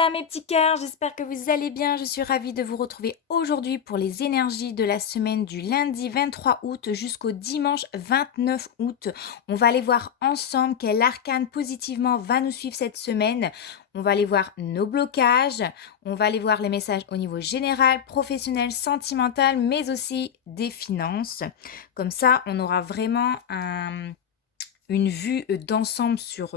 Voilà mes petits cœurs, j'espère que vous allez bien. Je suis ravie de vous retrouver aujourd'hui pour les énergies de la semaine du lundi 23 août jusqu'au dimanche 29 août. On va aller voir ensemble quel arcane positivement va nous suivre cette semaine. On va aller voir nos blocages, on va aller voir les messages au niveau général, professionnel, sentimental, mais aussi des finances. Comme ça, on aura vraiment une vue d'ensemble sur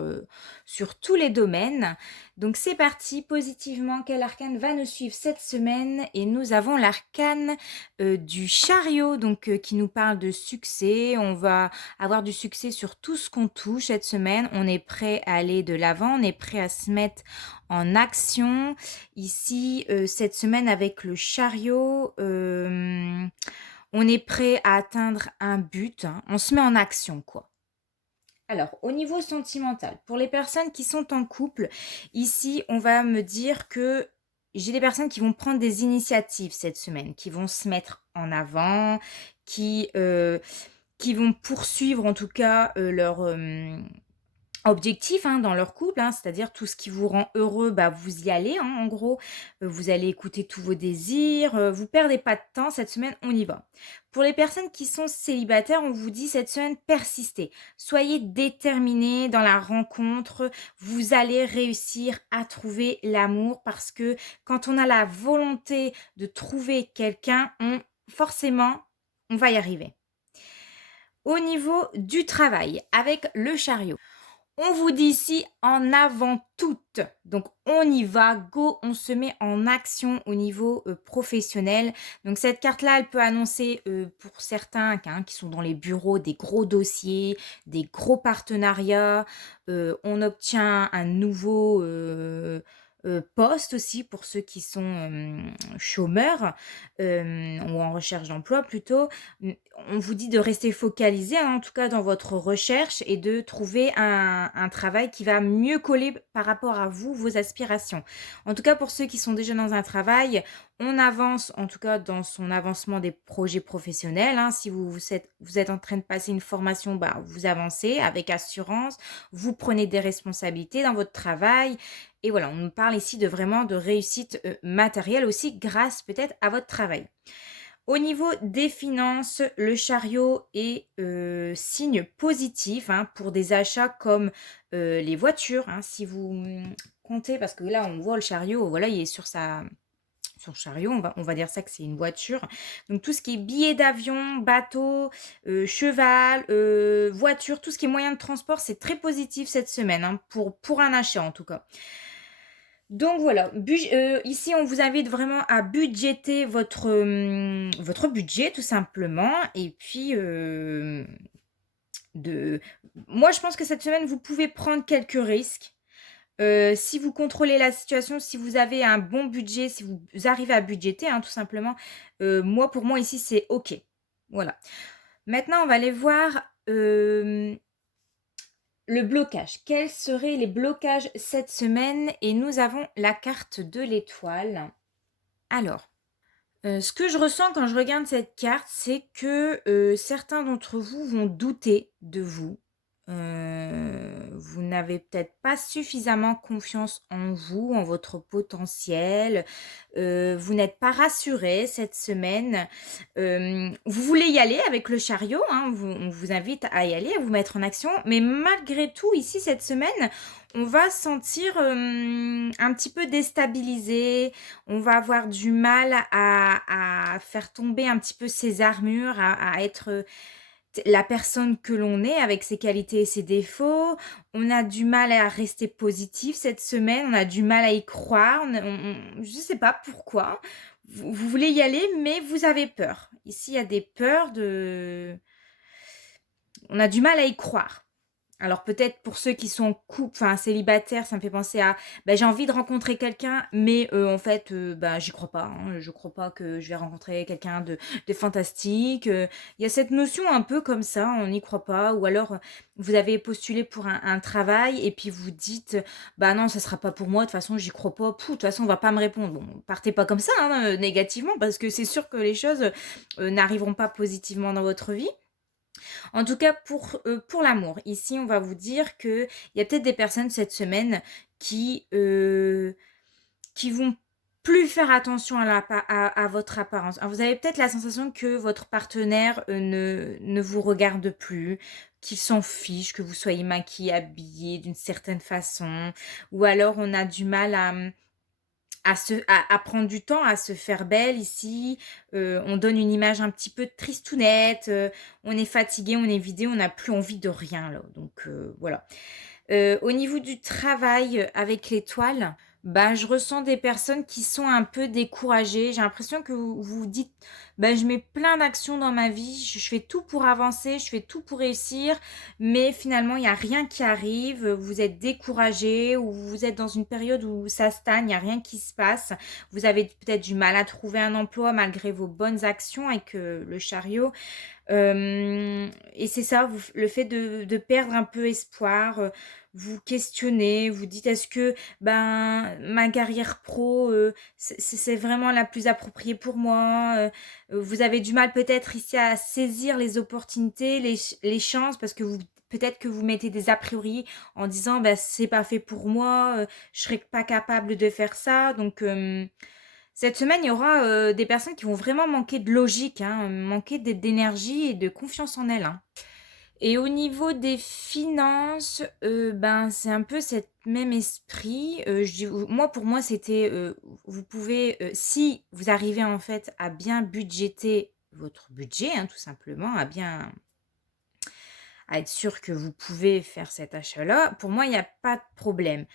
tous les domaines. Donc c'est parti, positivement, quel arcane va nous suivre cette semaine? Et nous avons l'arcane du chariot, donc qui nous parle de succès. On va avoir du succès sur tout ce qu'on touche cette semaine. On est prêt à aller de l'avant, on est prêt à se mettre en action. Ici, cette semaine avec le chariot, on est prêt à atteindre un but, hein. On se met en action, quoi. Alors, au niveau sentimental, pour les personnes qui sont en couple, ici, on va me dire que j'ai des personnes qui vont prendre des initiatives cette semaine, qui vont se mettre en avant, qui, euh, qui vont poursuivre en tout cas objectif, hein, dans leur couple, hein, c'est-à-dire tout ce qui vous rend heureux, bah, vous y allez, hein, en gros. Vous allez écouter tous vos désirs, vous perdez pas de temps, cette semaine, on y va. Pour les personnes qui sont célibataires, on vous dit cette semaine, persistez. Soyez déterminés dans la rencontre, vous allez réussir à trouver l'amour parce que quand on a la volonté de trouver quelqu'un, forcément, on va y arriver. Au niveau du travail, avec le chariot. On vous dit ici en avant toutes. Donc on y va, go, on se met en action au niveau professionnel. Donc cette carte-là, elle peut annoncer pour certains hein, qui sont dans les bureaux des gros dossiers, des gros partenariats. On obtient un nouveau poste aussi pour ceux qui sont chômeurs ou en recherche d'emploi plutôt. On vous dit de rester focalisé, hein, en tout cas dans votre recherche et de trouver un travail qui va mieux coller par rapport à vous, vos aspirations. En tout cas, pour ceux qui sont déjà dans un travail, on avance en tout cas dans son avancement des projets professionnels, hein. Si vous êtes en train de passer une formation, bah, vous avancez avec assurance, vous prenez des responsabilités dans votre travail. Et voilà, on nous parle ici de vraiment de réussite matérielle aussi grâce peut-être à votre travail. Au niveau des finances, le chariot est signe positif hein, pour des achats comme les voitures. Hein, si vous comptez, parce que là on voit le chariot, voilà, il est sur son chariot, on va dire ça que c'est une voiture. Donc tout ce qui est billets d'avion, bateau, cheval, voiture, tout ce qui est moyen de transport, c'est très positif cette semaine, hein, pour un achat en tout cas. Donc voilà, ici on vous invite vraiment à budgéter votre budget tout simplement et puis, de moi je pense que cette semaine vous pouvez prendre quelques risques. Si vous contrôlez la situation, si vous avez un bon budget, si vous arrivez à budgéter, hein, tout simplement, moi pour moi ici c'est OK. Voilà. Maintenant on va aller voir, le blocage. Quels seraient les blocages cette semaine? Et nous avons la carte de l'étoile. Alors, ce que je ressens quand je regarde cette carte, c'est que, certains d'entre vous vont douter de vous. Vous n'avez peut-être pas suffisamment confiance en vous, en votre potentiel. Vous n'êtes pas rassurés cette semaine. Vous voulez y aller avec le chariot, hein, on vous invite à y aller, à vous mettre en action. Mais malgré tout, ici, cette semaine, on va se sentir, un petit peu déstabilisé. On va avoir du mal à faire tomber un petit peu ses armures, à être, la personne que l'on est avec ses qualités et ses défauts. On a du mal à rester positif cette semaine, on a du mal à y croire, je sais pas pourquoi. Vous voulez y aller, mais vous avez peur. Ici, il y a des peurs de on a du mal à y croire. Alors peut-être pour ceux qui sont enfin célibataires, ça me fait penser à, bah, j'ai envie de rencontrer quelqu'un, mais en fait, bah, j'y crois pas, hein. Je crois pas que je vais rencontrer quelqu'un de fantastique. Il y a cette notion un peu comme ça, on n'y croit pas. Ou alors, vous avez postulé pour un travail et puis vous dites: «Bah non, ça sera pas pour moi, de toute façon j'y crois pas. Pouf, de toute façon on va pas me répondre». Bon, partez pas comme ça, hein, négativement, parce que c'est sûr que les choses, n'arriveront pas positivement dans votre vie. En tout cas, pour l'amour, ici, on va vous dire qu'il y a peut-être des personnes cette semaine qui, qui vont plus faire attention à votre apparence. Alors vous avez peut-être la sensation que votre partenaire, ne vous regarde plus, qu'il s'en fiche que vous soyez maquillée, habillée d'une certaine façon, ou alors on a du mal à prendre du temps à se faire belle ici, on donne une image un petit peu tristounette, on est fatigué, on est vidé, on n'a plus envie de rien là, donc voilà. Au niveau du travail, avec l'étoile, bah, je ressens des personnes qui sont un peu découragées. J'ai l'impression que vous vous dites: «Bah, je mets plein d'actions dans ma vie, je fais tout pour avancer, je fais tout pour réussir, mais finalement il y a rien qui arrive». Vous êtes découragés ou vous êtes dans une période où ça stagne, il y a rien qui se passe. Vous avez peut-être du mal à trouver un emploi malgré vos bonnes actions avec, le chariot. Et c'est ça, le fait de perdre un peu espoir, vous questionnez, vous dites: «Est-ce que, ben, ma carrière pro, c'est vraiment la plus appropriée pour moi?» Vous avez du mal peut-être ici à saisir les opportunités, les chances parce que peut-être que vous mettez des a priori en disant: «Bah, c'est pas fait pour moi, je serais pas capable de faire ça». Donc cette semaine, il y aura, des personnes qui vont vraiment manquer de logique, hein, manquer d'énergie et de confiance en elles, hein. Et au niveau des finances, ben, c'est un peu cet même esprit, je dis moi, pour moi, c'était, vous pouvez, si vous arrivez, en fait, à bien budgéter votre budget, hein, tout simplement, à être sûr que vous pouvez faire cet achat-là, pour moi, il y a pas de problème.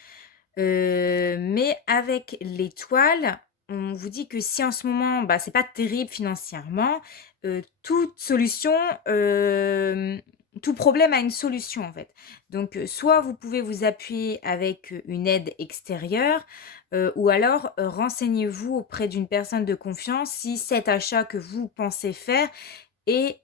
Mais avec l'étoile, on vous dit que si en ce moment, bah, c'est pas terrible financièrement, toute solution, tout problème a une solution, en fait. Donc, soit vous pouvez vous appuyer avec, une aide extérieure, ou alors, renseignez-vous auprès d'une personne de confiance si cet achat que vous pensez faire est,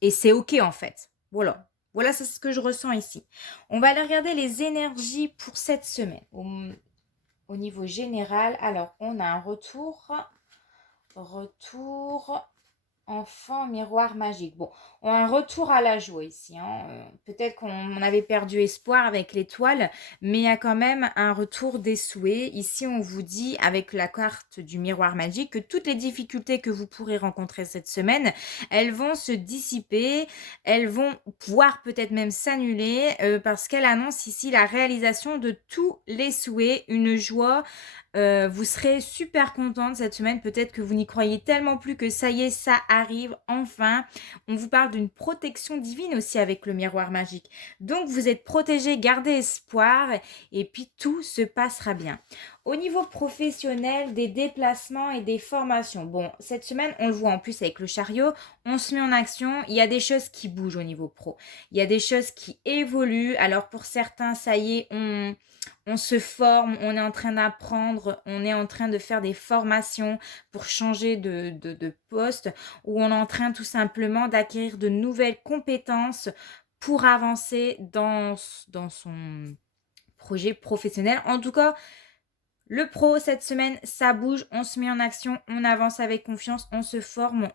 et c'est OK, en fait. Voilà. Voilà, c'est ce que je ressens ici. On va aller regarder les énergies pour cette semaine. Au niveau général, alors, on a un retour enfant miroir magique. Bon, on a un retour à la joie ici, hein, peut-être qu'on avait perdu espoir avec l'étoile, mais il y a quand même un retour des souhaits. Ici, on vous dit avec la carte du miroir magique que toutes les difficultés que vous pourrez rencontrer cette semaine, elles vont se dissiper, elles vont pouvoir peut-être même s'annuler, parce qu'elle annonce ici la réalisation de tous les souhaits, une joie. Vous serez super contente cette semaine. Peut-être que vous n'y croyez tellement plus que ça y est, ça arrive enfin. On vous parle d'une protection divine aussi avec le miroir magique. Donc vous êtes protégés, gardez espoir et puis tout se passera bien. Au niveau professionnel, des déplacements et des formations. Bon, cette semaine, on le voit en plus avec le chariot, on se met en action. Il y a des choses qui bougent au niveau pro. Il y a des choses qui évoluent. Alors pour certains, ça y est, on se forme, on est en train d'apprendre, on est en train de faire des formations pour changer de poste, ou on est en train tout simplement d'acquérir de nouvelles compétences pour avancer dans son projet professionnel. En tout cas, le pro cette semaine, ça bouge, on se met en action, on avance avec confiance, on se forme,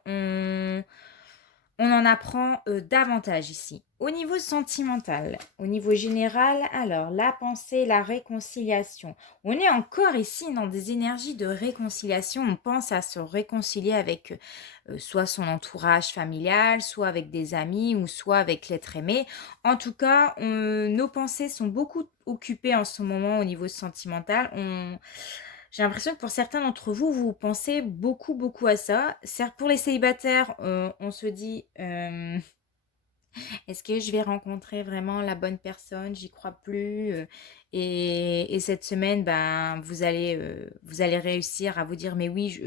on en apprend, davantage ici. Au niveau sentimental, au niveau général, alors la pensée, la réconciliation. On est encore ici dans des énergies de réconciliation. On pense à se réconcilier avec, soit son entourage familial, soit avec des amis ou soit avec l'être aimé. En tout cas, nos pensées sont beaucoup occupées en ce moment au niveau sentimental. J'ai l'impression que pour certains d'entre vous, vous pensez beaucoup, beaucoup à ça. Certes, pour les célibataires, on se dit, est-ce que je vais rencontrer vraiment la bonne personne? J'y crois plus, et cette semaine, ben, vous allez réussir à vous dire: «Mais oui,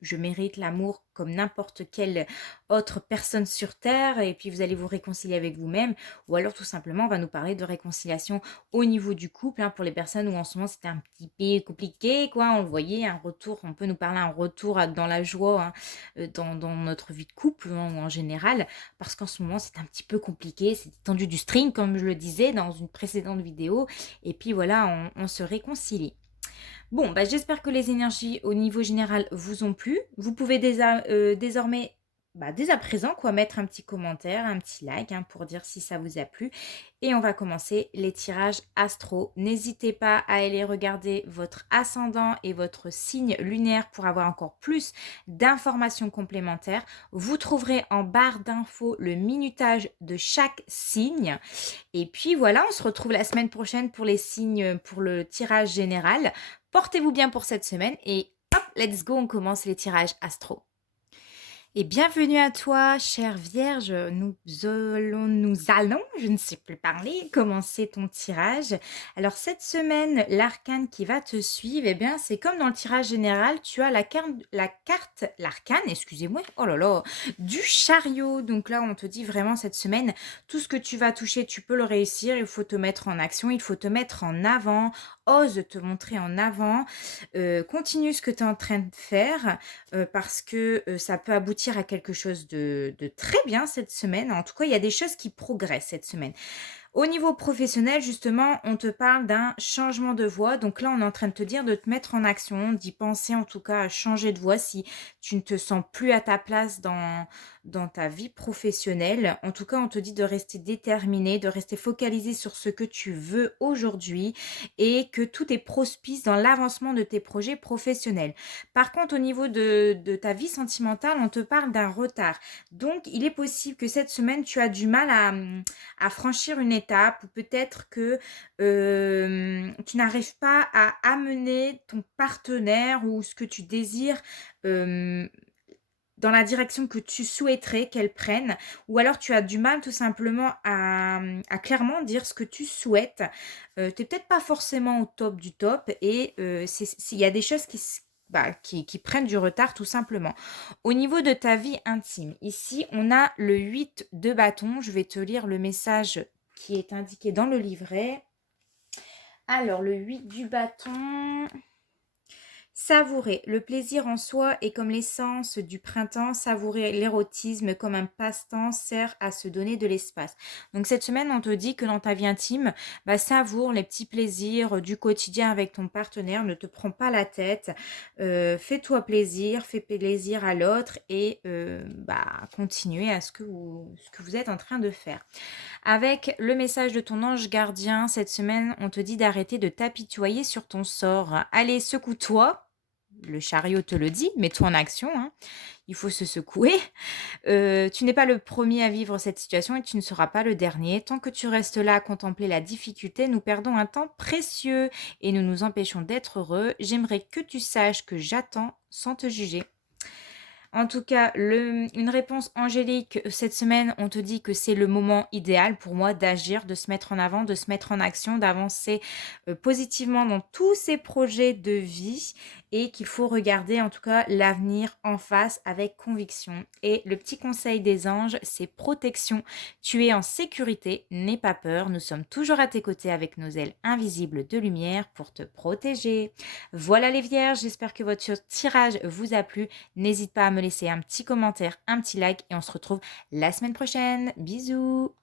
je mérite l'amour comme n'importe quelle autre personne sur terre», et puis vous allez vous réconcilier avec vous-même. Ou alors tout simplement, on va nous parler de réconciliation au niveau du couple, hein, pour les personnes où en ce moment c'était un petit peu compliqué, quoi. On le voyait, un retour, on peut nous parler un retour dans la joie, hein, dans notre vie de couple, hein, ou en général. Parce qu'en ce moment, c'est un petit peu compliqué, c'est tendu du string, comme je le disais dans une précédente vidéo. Et puis voilà, on se réconcilie. Bon, bah, j'espère que les énergies au niveau général vous ont plu. Vous pouvez désormais dès à présent, quoi, mettre un petit commentaire, un petit like hein, pour dire si ça vous a plu. Et on va commencer les tirages astro. N'hésitez pas à aller regarder votre ascendant et votre signe lunaire pour avoir encore plus d'informations complémentaires. Vous trouverez en barre d'infos le minutage de chaque signe. Et puis voilà, on se retrouve la semaine prochaine pour les signes, pour le tirage général. Portez-vous bien pour cette semaine et hop, let's go, on commence les tirages astro. Et bienvenue à toi, chère Vierge. Nous allons, je ne sais plus parler, commencer ton tirage. Alors cette semaine, l'arcane qui va te suivre, eh bien, c'est comme dans le tirage général, tu as l'arcane, excusez-moi, oh là là, du chariot. Donc là, on te dit vraiment cette semaine, tout ce que tu vas toucher, tu peux le réussir. Il faut te mettre en action, il faut te mettre en avant. Ose te montrer en avant. Continue ce que tu es en train de faire parce que ça peut aboutir à quelque chose de très bien cette semaine. En tout cas, il y a des choses qui progressent cette semaine. Au niveau professionnel, justement, on te parle d'un changement de voie. Donc là, on est en train de te dire de te mettre en action, d'y penser en tout cas à changer de voie si tu ne te sens plus à ta place dans ta vie professionnelle. En tout cas, on te dit de rester déterminé, de rester focalisé sur ce que tu veux aujourd'hui et que tout est propice dans l'avancement de tes projets professionnels. Par contre, au niveau de ta vie sentimentale, on te parle d'un retard. Donc, il est possible que cette semaine, tu as du mal à franchir une étape ou peut-être que tu n'arrives pas à amener ton partenaire ou ce que tu désires euh, dans la direction que tu souhaiterais qu'elle prenne, ou alors tu as du mal tout simplement à clairement dire ce que tu souhaites. Tu n'es peut-être pas forcément au top du top et il y a des choses qui prennent du retard tout simplement. Au niveau de ta vie intime, ici on a le 8 de bâton. Je vais te lire le message qui est indiqué dans le livret. Alors le 8 du bâton... Savourer le plaisir en soi est comme l'essence du printemps. Savourer l'érotisme comme un passe-temps sert à se donner de l'espace. Donc cette semaine, on te dit que dans ta vie intime, savoure les petits plaisirs du quotidien avec ton partenaire. Ne te prends pas la tête. Fais-toi plaisir, fais plaisir à l'autre et continuez à ce que vous êtes en train de faire. Avec le message de ton ange gardien, cette semaine, on te dit d'arrêter de t'apitoyer sur ton sort. Allez, secoue-toi. Le chariot te le dit, mets-toi en action, hein. Il faut se secouer. Tu n'es pas le premier à vivre cette situation et tu ne seras pas le dernier. Tant que tu restes là à contempler la difficulté, nous perdons un temps précieux et nous nous empêchons d'être heureux. J'aimerais que tu saches que j'attends sans te juger. En tout cas, une réponse angélique, cette semaine, on te dit que c'est le moment idéal pour moi d'agir, de se mettre en avant, de se mettre en action, d'avancer positivement dans tous ces projets de vie et qu'il faut regarder en tout cas l'avenir en face avec conviction. Et le petit conseil des anges, c'est protection. Tu es en sécurité, n'aie pas peur, nous sommes toujours à tes côtés avec nos ailes invisibles de lumière pour te protéger. Voilà les vierges, j'espère que votre tirage vous a plu. N'hésite pas à me laisser un petit commentaire, un petit like et on se retrouve la semaine prochaine. Bisous!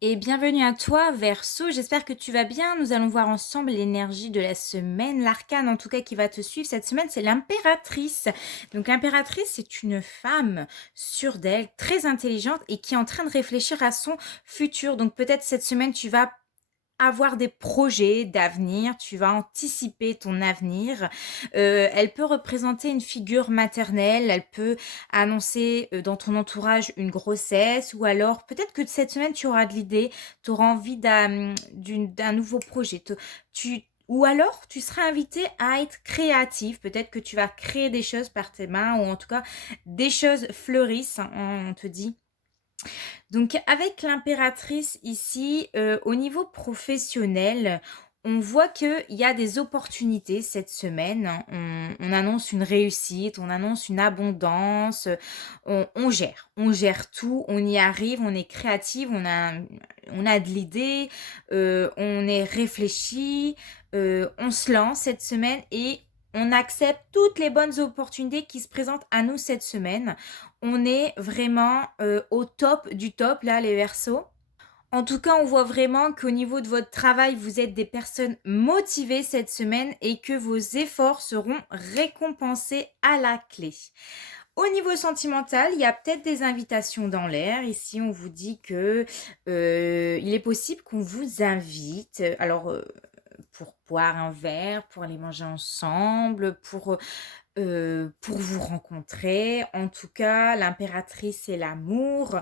Et bienvenue à toi, Verseau. J'espère que tu vas bien. Nous allons voir ensemble l'énergie de la semaine. L'arcane, en tout cas, qui va te suivre cette semaine, c'est l'impératrice. Donc, l'impératrice, c'est une femme sûre d'elle, très intelligente et qui est en train de réfléchir à son futur. Donc, peut-être cette semaine, tu vas avoir des projets d'avenir, tu vas anticiper ton avenir. Elle peut représenter une figure maternelle, elle peut annoncer dans ton entourage une grossesse ou alors peut-être que cette semaine tu auras de l'idée, tu auras envie d'un nouveau projet. Ou alors, tu seras invité à être créatif. Peut-être que tu vas créer des choses par tes mains ou en tout cas, des choses fleurissent, hein, on te dit. Donc avec l'impératrice ici, au niveau professionnel, on voit qu'il y a des opportunités cette semaine. On annonce une réussite, on annonce une abondance, on gère tout, on y arrive, on est créative, on a de l'idée, on est réfléchi, on se lance cette semaine et on accepte toutes les bonnes opportunités qui se présentent à nous cette semaine. On est vraiment au top du top, là, les Verseaux. En tout cas, on voit vraiment qu'au niveau de votre travail, vous êtes des personnes motivées cette semaine et que vos efforts seront récompensés à la clé. Au niveau sentimental, il y a peut-être des invitations dans l'air. Ici, on vous dit que, il est possible qu'on vous invite, pour boire un verre, pour aller manger ensemble, pour vous rencontrer. En tout cas, l'impératrice et l'amour,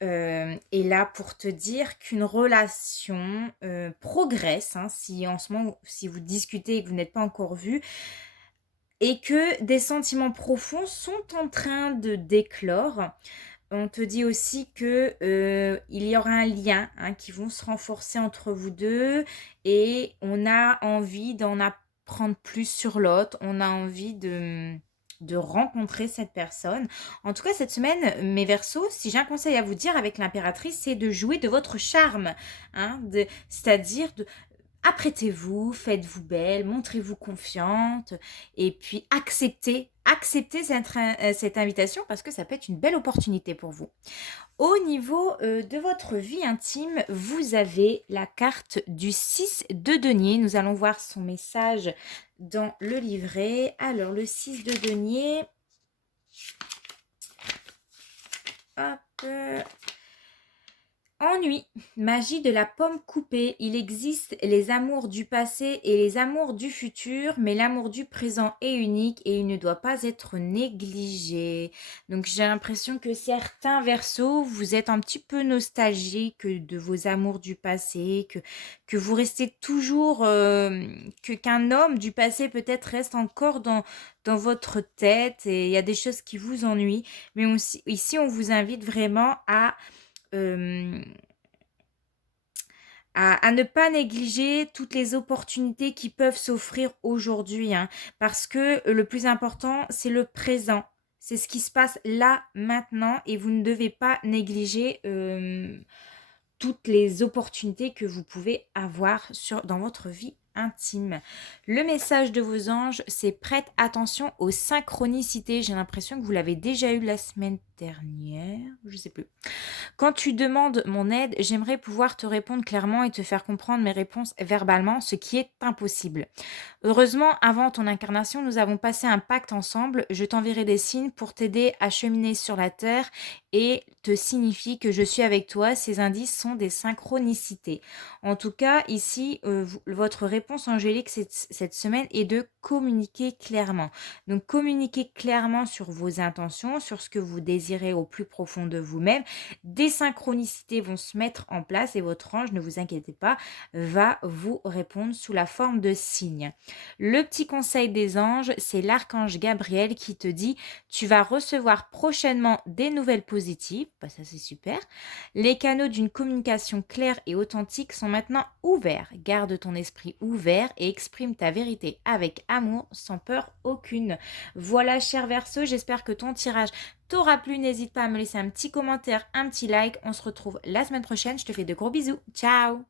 est là pour te dire qu'une relation, progresse, hein. Si en ce moment, si vous discutez et que vous n'êtes pas encore vus et que des sentiments profonds sont en train de d'éclore. On te dit aussi que, il y aura un lien, hein, qui vont se renforcer entre vous 2 et on a envie d'en apprendre plus sur l'autre. On a envie de rencontrer cette personne. En tout cas, cette semaine, mes Verseaux, si j'ai un conseil à vous dire avec l'impératrice, c'est de jouer de votre charme, hein, c'est-à-dire de apprêtez-vous, faites-vous belle, montrez-vous confiante et puis acceptez cette invitation parce que ça peut être une belle opportunité pour vous. Au niveau, de votre vie intime, vous avez la carte du 6 de denier. Nous allons voir son message dans le livret. Alors le 6 de denier, hop, ennui, magie de la pomme coupée. Il existe les amours du passé et les amours du futur, mais l'amour du présent est unique et il ne doit pas être négligé. Donc j'ai l'impression que certains Verseaux, vous êtes un petit peu nostalgique de vos amours du passé, que vous restez toujours, qu'un homme du passé peut-être reste encore dans votre tête et il y a des choses qui vous ennuient. Mais aussi, ici, on vous invite vraiment Hem, à ne pas négliger toutes les opportunités qui peuvent s'offrir aujourd'hui, hein, parce que le plus important, c'est le présent. C'est ce qui se passe là, maintenant et vous ne devez pas négliger, toutes les opportunités que vous pouvez avoir dans votre vie intime. Le message de vos anges, c'est prête attention aux synchronicités. J'ai l'impression que vous l'avez déjà eu la semaine dernière, je sais plus. Quand tu demandes mon aide, j'aimerais pouvoir te répondre clairement et te faire comprendre mes réponses verbalement, ce qui est impossible. Heureusement, avant ton incarnation, nous avons passé un pacte ensemble. Je t'enverrai des signes pour t'aider à cheminer sur la terre et te signifie que je suis avec toi. Ces indices sont des synchronicités. En tout cas, ici, votre réponse angélique cette semaine est de communiquer clairement. Donc, communiquer clairement sur vos intentions, sur ce que vous désirez au plus profond de vous-même. Des synchronicités vont se mettre en place et votre ange, ne vous inquiétez pas, va vous répondre sous la forme de signes. Le petit conseil des anges, c'est l'archange Gabriel qui te dit: tu vas recevoir prochainement des nouvelles positives. Bah, ça, c'est super. Les canaux d'une communication claire et authentique sont maintenant ouverts. Garde ton esprit ouvert et exprime ta vérité avec amour, sans peur aucune. Voilà, cher Verseau, j'espère que ton tirage t'aura plu. N'hésite pas à me laisser un petit commentaire, un petit like. On se retrouve la semaine prochaine. Je te fais de gros bisous. Ciao!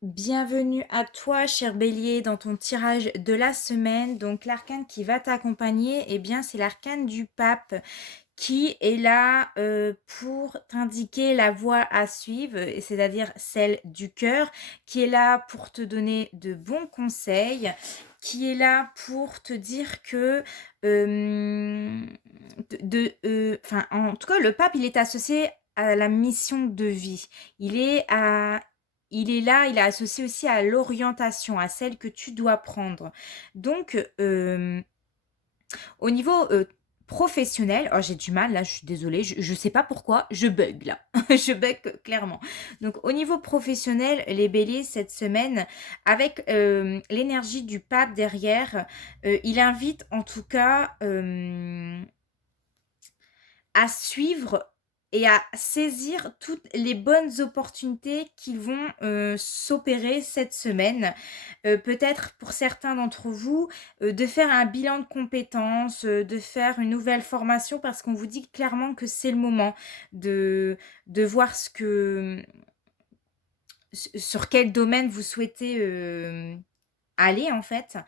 Bienvenue à toi, cher Bélier, dans ton tirage de la semaine. Donc, l'arcane qui va t'accompagner, eh bien, c'est l'arcane du pape qui est là pour t'indiquer la voie à suivre, c'est-à-dire celle du cœur, qui est là pour te donner de bons conseils, qui est là pour te dire que, enfin, en tout cas, le pape, il est associé à la mission de vie. Il est à il est là, il est associé aussi à l'orientation, à celle que tu dois prendre. Donc, au niveau, professionnel, oh j'ai du mal là, je suis désolée, je sais pas pourquoi, je bug là. Je bug clairement. Donc au niveau professionnel, les béliers cette semaine avec, l'énergie du pape derrière, il invite en tout cas, à suivre et à saisir toutes les bonnes opportunités qui vont, s'opérer cette semaine. Peut-être pour certains d'entre vous, de faire un bilan de compétences, de faire une nouvelle formation parce qu'on vous dit clairement que c'est le moment de voir ce que, sur quel domaine vous souhaitez, aller en fait.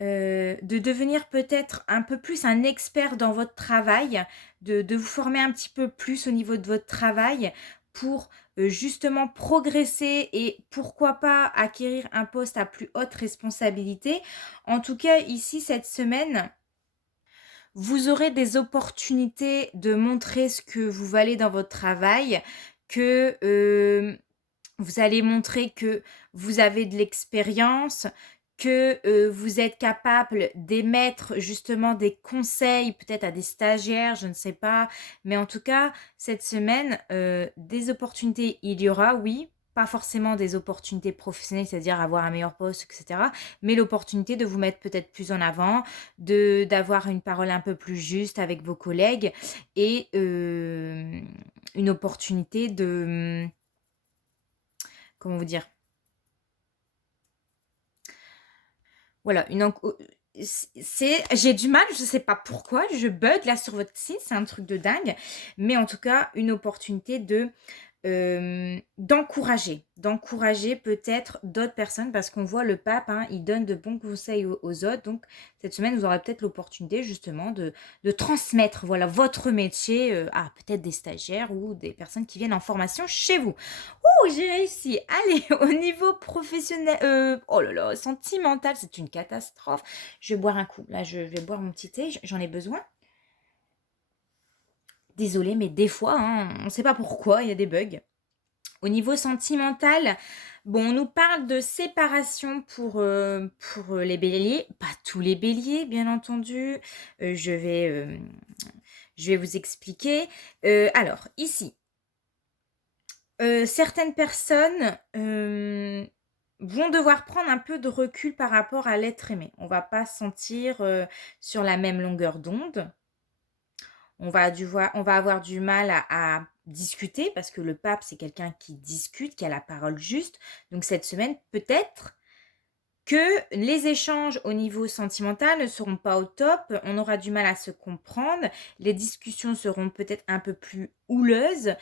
De devenir peut-être un peu plus un expert dans votre travail, de vous former un petit peu plus au niveau de votre travail pour, justement progresser et pourquoi pas acquérir un poste à plus haute responsabilité. En tout cas, ici, cette semaine, Vous aurez des opportunités de montrer ce que vous valez dans votre travail, que, vous allez montrer que vous avez de l'expérience, que, vous êtes capable d'émettre justement des conseils peut-être à des stagiaires, je ne sais pas. Mais en tout cas, cette semaine, des opportunités, il y aura, oui. Pas forcément des opportunités professionnelles, c'est-à-dire avoir un meilleur poste, et cetera, mais l'opportunité de vous mettre peut-être plus en avant, de d'avoir une parole un peu plus juste avec vos collègues et une opportunité de, comment vous dire? Voilà, une enc c'est j'ai du mal, je sais pas pourquoi, je bug là sur votre site, c'est un truc de dingue, mais en tout cas, une opportunité de, d'encourager peut-être d'autres personnes parce qu'on voit le pape, hein, il donne de bons conseils aux autres. Donc cette semaine, vous aurez peut-être l'opportunité justement de transmettre, voilà, votre métier, à peut-être des stagiaires ou des personnes qui viennent en formation chez vous. Oh, j'ai réussi! Allez, au niveau professionnel, oh là là, sentimental, c'est une catastrophe. Je vais boire un coup. Là, je vais boire mon petit thé, j'en ai besoin. Désolée, mais des fois, hein, on ne sait pas pourquoi, il y a des bugs. Au niveau sentimental, bon, on nous parle de séparation pour les béliers. Pas tous les béliers, bien entendu. Je vais vous expliquer. Alors, ici, certaines personnes, vont devoir prendre un peu de recul par rapport à l'être aimé. On va pas se sentir, sur la même longueur d'onde. On va avoir du mal à discuter parce que le pape, c'est quelqu'un qui discute, qui a la parole juste. Donc cette semaine, peut-être que les échanges au niveau sentimental ne seront pas au top. On aura du mal à se comprendre. Les discussions seront peut-être un peu plus houleuses.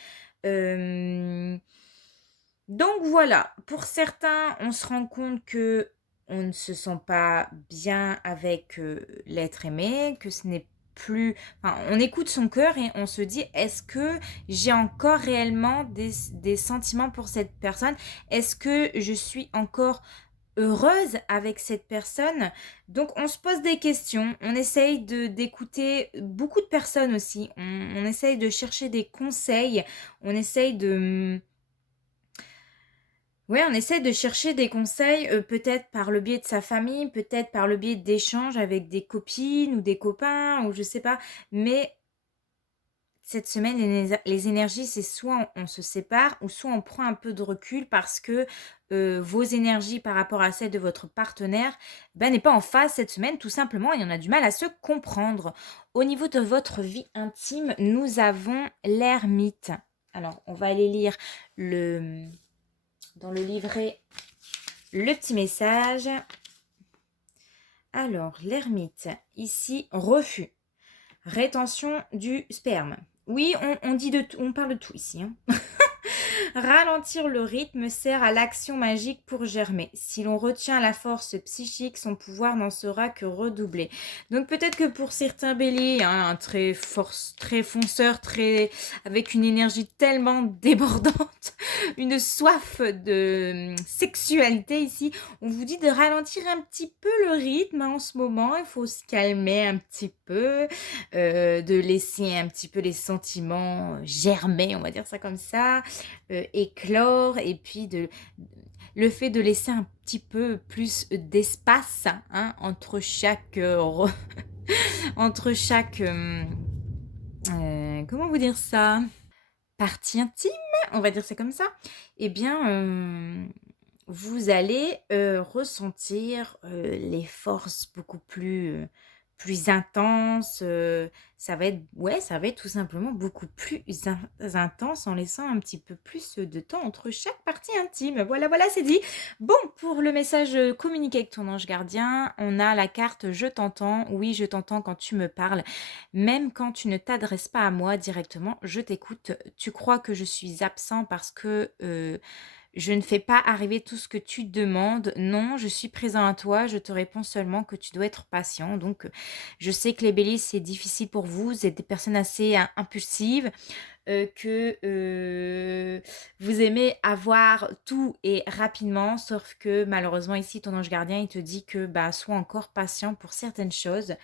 Hem donc voilà, pour certains, on se rend compte que on ne se sent pas bien avec, l'être aimé, que ce n'est plus, enfin, on écoute son cœur et on se dit: «Est-ce que j'ai encore réellement des sentiments pour cette personne? Est-ce que je suis encore heureuse avec cette personne?» Donc on se pose des questions, on essaye d'écouter beaucoup de personnes aussi, on essaye de chercher des conseils, on essaye de, ouais, on essaie de chercher des conseils, peut-être par le biais de sa famille, peut-être par le biais d'échanges avec des copines ou des copains ou je sais pas. Mais cette semaine, les énergies, c'est soit on se sépare ou soit on prend un peu de recul parce que, vos énergies par rapport à celles de votre partenaire, bah, n'est pas en phase cette semaine tout simplement et on a du mal à se comprendre. Au niveau de votre vie intime, nous avons l'ermite. Alors on va aller lire le, dans le livret, le petit message. Alors, l'ermite, ici, refus, rétention du sperme. Oui, on dit de tout, on parle de tout ici, hein. Ralentir le rythme sert à l'action magique pour germer. Si l'on retient la force psychique, son pouvoir n'en sera que redoublé. Donc peut-être que pour certains béliers, hein, un très force, très fonceur, très avec une énergie tellement débordante, une soif de sexualité ici, on vous dit de ralentir un petit peu le rythme, hein, en ce moment. Il faut se calmer un petit peu, de laisser un petit peu les sentiments germer, on va dire ça comme ça, éclore et puis le fait de laisser un petit peu plus d'espace, hein, entre chaque, entre chaque, comment vous dire ça? Partie intime, on va dire ça comme ça. Eh bien, vous allez, ressentir, les forces beaucoup plus intenses, ça va être, ouais, ça va être tout simplement beaucoup plus intense en laissant un petit peu plus de temps entre chaque partie intime. Voilà, voilà, c'est dit. Bon, pour le message, communiquer avec ton ange gardien, on a la carte «Je t'entends». Oui, je t'entends quand tu me parles, même quand tu ne t'adresses pas à moi directement, je t'écoute. Tu crois que je suis absent parce que, je ne fais pas arriver tout ce que tu demandes. Non, je suis présent à toi. Je te réponds seulement que tu dois être patient. Donc, je sais que les béliers, c'est difficile pour vous. Vous êtes des personnes assez impulsives. que vous aimez avoir tout et rapidement, sauf que malheureusement ici ton ange gardien il te dit que bah sois encore patient pour certaines choses.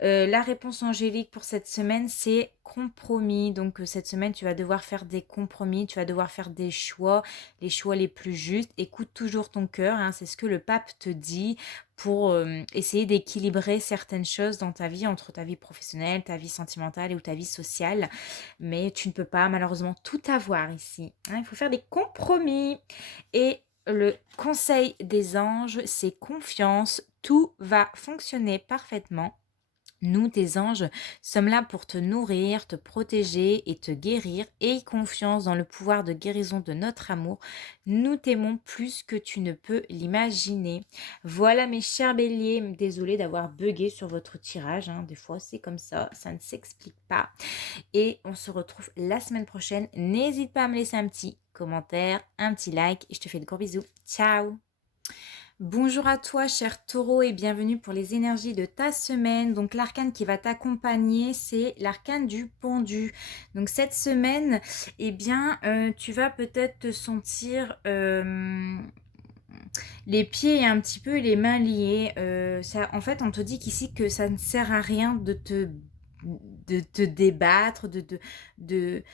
La réponse angélique pour cette semaine, c'est compromis. Donc, cette semaine, tu vas devoir faire des compromis, tu vas devoir faire des choix, les choix les plus justes. Écoute toujours ton cœur, hein, c'est ce que le pape te dit pour essayer d'équilibrer certaines choses dans ta vie, entre ta vie professionnelle, ta vie sentimentale ou ta vie sociale. Mais tu ne peux pas malheureusement tout avoir ici, hein. Il faut faire des compromis. Et le conseil des anges, c'est confiance. Tout va fonctionner parfaitement. Nous, tes anges, sommes là pour te nourrir, te protéger et te guérir. Aie confiance dans le pouvoir de guérison de notre amour. Nous t'aimons plus que tu ne peux l'imaginer. Voilà mes chers béliers, désolée d'avoir bugué sur votre tirage, hein. Des fois c'est comme ça ne s'explique pas. Et on se retrouve la semaine prochaine. N'hésite pas à me laisser un petit commentaire, un petit like et je te fais de gros bisous. Ciao! Bonjour à toi, cher taureau, et bienvenue pour les énergies de ta semaine. Donc, l'arcane qui va t'accompagner, c'est l'arcane du pendu. Donc, cette semaine, eh bien, tu vas peut-être te sentir les pieds et un petit peu les mains liés. En fait, on te dit qu'ici que ça ne sert à rien de te débattre, de, de,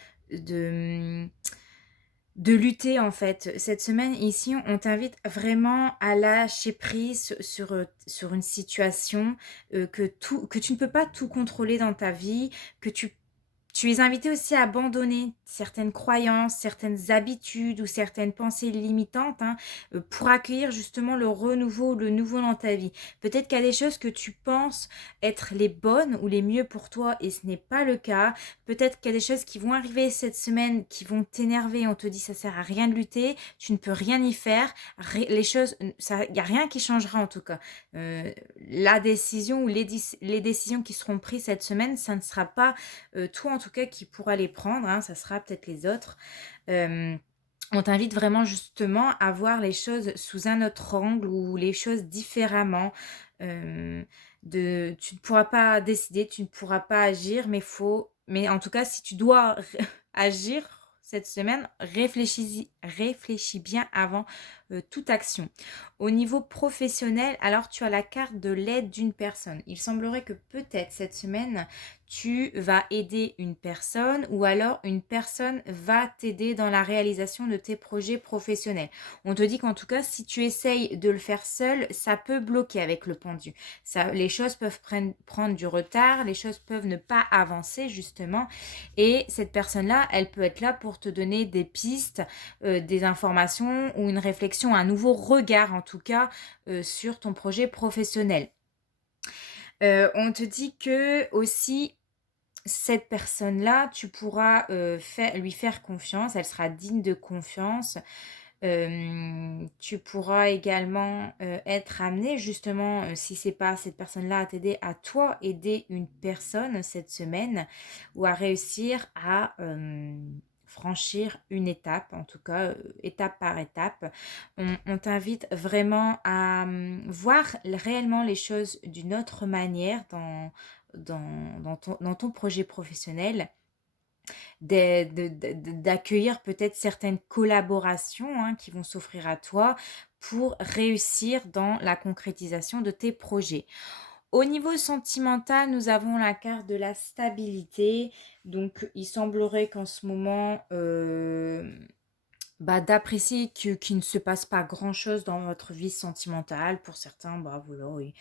de lutter en fait. Cette semaine ici, on t'invite vraiment à lâcher prise sur une situation, que tu ne peux pas tout contrôler dans ta vie, que tu es invité aussi à abandonner certaines croyances, certaines habitudes ou certaines pensées limitantes, hein, pour accueillir justement le renouveau, le nouveau dans ta vie. Peut-être qu'il y a des choses que tu penses être les bonnes ou les mieux pour toi et ce n'est pas le cas. Peut-être qu'il y a des choses qui vont arriver cette semaine qui vont t'énerver. On te dit ça sert à rien de lutter, tu ne peux rien y faire. Les choses, il n'y a rien qui changera en tout cas. La décision ou les décisions qui seront prises cette semaine, ça ne sera pas toi en tout cas qui pourra les prendre, hein, ça sera peut-être les autres. On t'invite vraiment justement à voir les choses sous un autre angle ou les choses différemment. Euh, tu ne pourras pas décider, tu ne pourras pas agir, mais en tout cas, si tu dois agir cette semaine, réfléchis bien avant toute action. Au niveau professionnel, alors tu as la carte de l'aide d'une personne. Il semblerait que peut-être cette semaine, tu vas aider une personne ou alors une personne va t'aider dans la réalisation de tes projets professionnels. On te dit qu'en tout cas, si tu essayes de le faire seul, ça peut bloquer avec le pendu. Les choses peuvent prendre du retard, les choses peuvent ne pas avancer justement. Et cette personne-là, elle peut être là pour te donner des pistes, des informations ou une réflexion, un nouveau regard en tout cas sur ton projet professionnel. On te dit que aussi cette personne-là, tu pourras lui faire confiance, elle sera digne de confiance. Tu pourras également être amené justement, si c'est pas cette personne-là à t'aider, à toi aider une personne cette semaine ou à réussir à franchir une étape, en tout cas étape par étape. On t'invite vraiment à voir réellement les choses d'une autre manière dans ton projet professionnel, d'accueillir peut-être certaines collaborations, hein, qui vont s'offrir à toi pour réussir dans la concrétisation de tes projets. Au niveau sentimental, nous avons la carte de la stabilité. Donc, il semblerait qu'en ce moment, d'apprécier qu'il ne se passe pas grand-chose dans votre vie sentimentale. Pour certains, voilà, oui.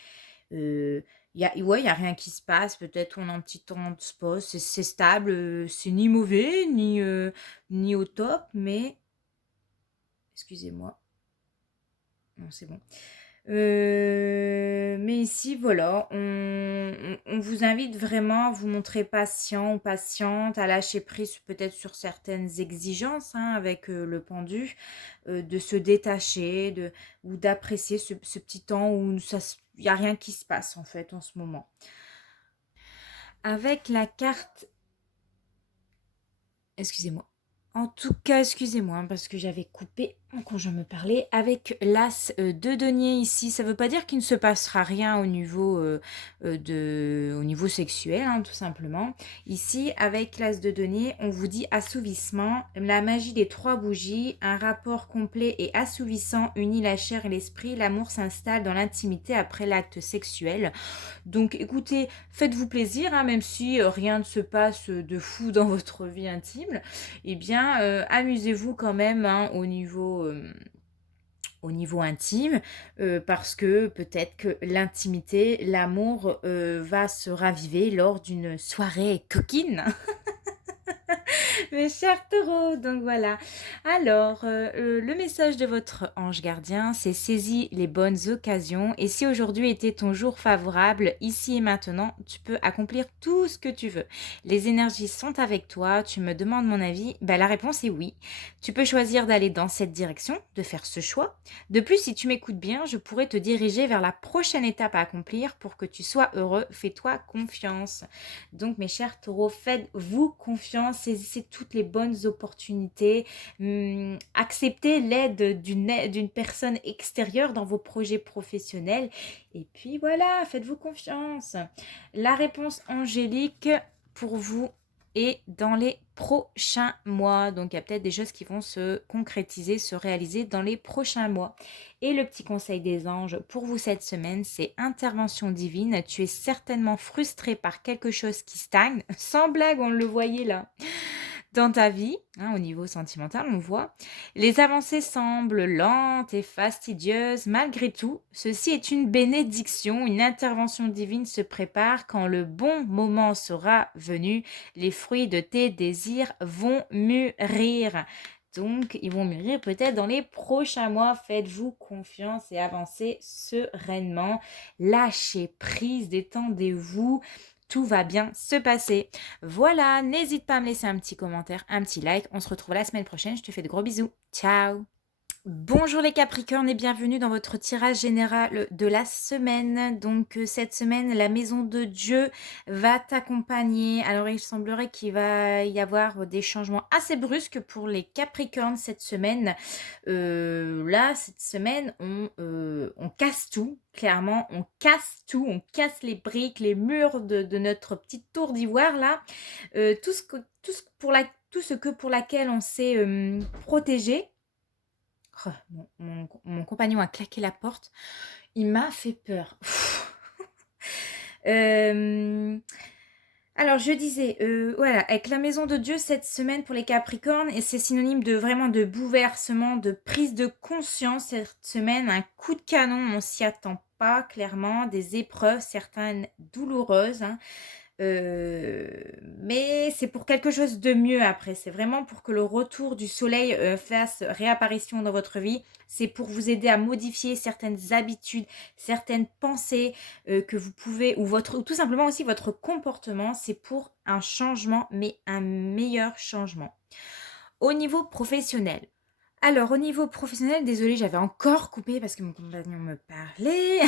Il y a rien qui se passe. Peut-être on a un petit temps de pause. C'est stable. C'est ni mauvais, ni au top. Mais, excusez-moi. Non, c'est bon. Mais ici, voilà, on vous invite vraiment à vous montrer patient ou patiente, à lâcher prise peut-être sur certaines exigences, hein, avec le pendu, de se détacher ou d'apprécier ce petit temps où il n'y a rien qui se passe en fait en ce moment. Avec la carte, excusez-moi. En tout cas, excusez-moi, hein, parce que j'avais coupé Quand je me parlais avec l'as de denier ici, ça ne veut pas dire qu'il ne se passera rien au niveau sexuel, hein, tout simplement. Ici, avec l'as de denier, on vous dit assouvissement, la magie des 3 bougies, un rapport complet et assouvissant unit la chair et l'esprit, l'amour s'installe dans l'intimité après l'acte sexuel. Donc écoutez, faites-vous plaisir, hein, même si rien ne se passe de fou dans votre vie intime. Eh bien, amusez-vous quand même, hein, au niveau intime, parce que peut-être que l'intimité, l'amour va se raviver lors d'une soirée coquine. Mes chers taureaux, donc voilà. Alors, le message de votre ange gardien, c'est saisis les bonnes occasions. Et si aujourd'hui était ton jour favorable, ici et maintenant, tu peux accomplir tout ce que tu veux. Les énergies sont avec toi. Tu me demandes mon avis. Ben, la réponse est oui. Tu peux choisir d'aller dans cette direction, de faire ce choix. De plus, si tu m'écoutes bien, je pourrais te diriger vers la prochaine étape à accomplir pour que tu sois heureux. Fais-toi confiance. Donc, mes chers taureaux, faites-vous confiance, saisissez toutes les bonnes opportunités, acceptez l'aide d'une personne extérieure dans vos projets professionnels. Et puis voilà, faites-vous confiance. La réponse angélique pour vous est dans les prochains mois. Donc, il y a peut-être des choses qui vont se concrétiser, se réaliser dans les prochains mois. Et le petit conseil des anges pour vous cette semaine, c'est intervention divine. Tu es certainement frustré par quelque chose qui stagne. Sans blague, on le voyait là. Dans ta vie, hein, au niveau sentimental, on voit, les avancées semblent lentes et fastidieuses. Malgré tout, ceci est une bénédiction. Une intervention divine se prépare quand le bon moment sera venu. Les fruits de tes désirs vont mûrir. Donc, ils vont mûrir peut-être dans les prochains mois. Faites-vous confiance et avancez sereinement. Lâchez prise, détendez-vous. Tout va bien se passer. Voilà, n'hésite pas à me laisser un petit commentaire, un petit like. On se retrouve la semaine prochaine. Je te fais de gros bisous. Ciao! Bonjour les Capricornes et bienvenue dans votre tirage général de la semaine. Donc cette semaine, la maison de Dieu va t'accompagner. Alors il semblerait qu'il va y avoir des changements assez brusques pour les Capricornes cette semaine. Là, cette semaine, on casse tout. Clairement, on casse tout. On casse les briques, les murs de notre petite tour d'ivoire là. Tout ce que pour laquelle on s'est protégé. Oh, mon compagnon a claqué la porte. Il m'a fait peur. Alors, je disais, voilà, avec la maison de Dieu cette semaine pour les Capricornes, et c'est synonyme de vraiment de bouleversement, de prise de conscience cette semaine, un coup de canon, on s'y attend pas, clairement, des épreuves, certaines douloureuses, hein. Mais c'est pour quelque chose de mieux après. C'est vraiment pour que le retour du soleil fasse réapparition dans votre vie. C'est pour vous aider à modifier certaines habitudes, certaines pensées que vous pouvez, ou tout simplement aussi votre comportement. C'est pour un changement, mais un meilleur changement. Au niveau professionnel. Alors, au niveau professionnel, désolée, j'avais encore coupé parce que mon compagnon me parlait.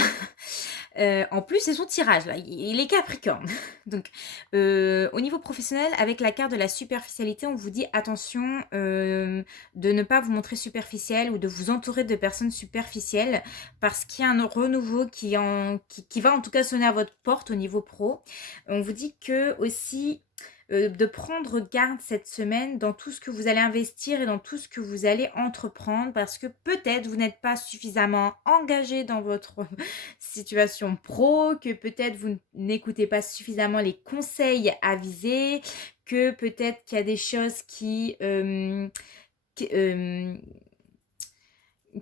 En plus, c'est son tirage, là. Il est Capricorne. Donc, au niveau professionnel, avec la carte de la superficialité, on vous dit attention de ne pas vous montrer superficiel ou de vous entourer de personnes superficielles parce qu'il y a un renouveau qui va en tout cas sonner à votre porte au niveau pro. On vous dit que aussi de prendre garde cette semaine dans tout ce que vous allez investir et dans tout ce que vous allez entreprendre parce que peut-être vous n'êtes pas suffisamment engagé dans votre situation pro, que peut-être vous n'écoutez pas suffisamment les conseils avisés, que peut-être qu'il y a des choses qu'il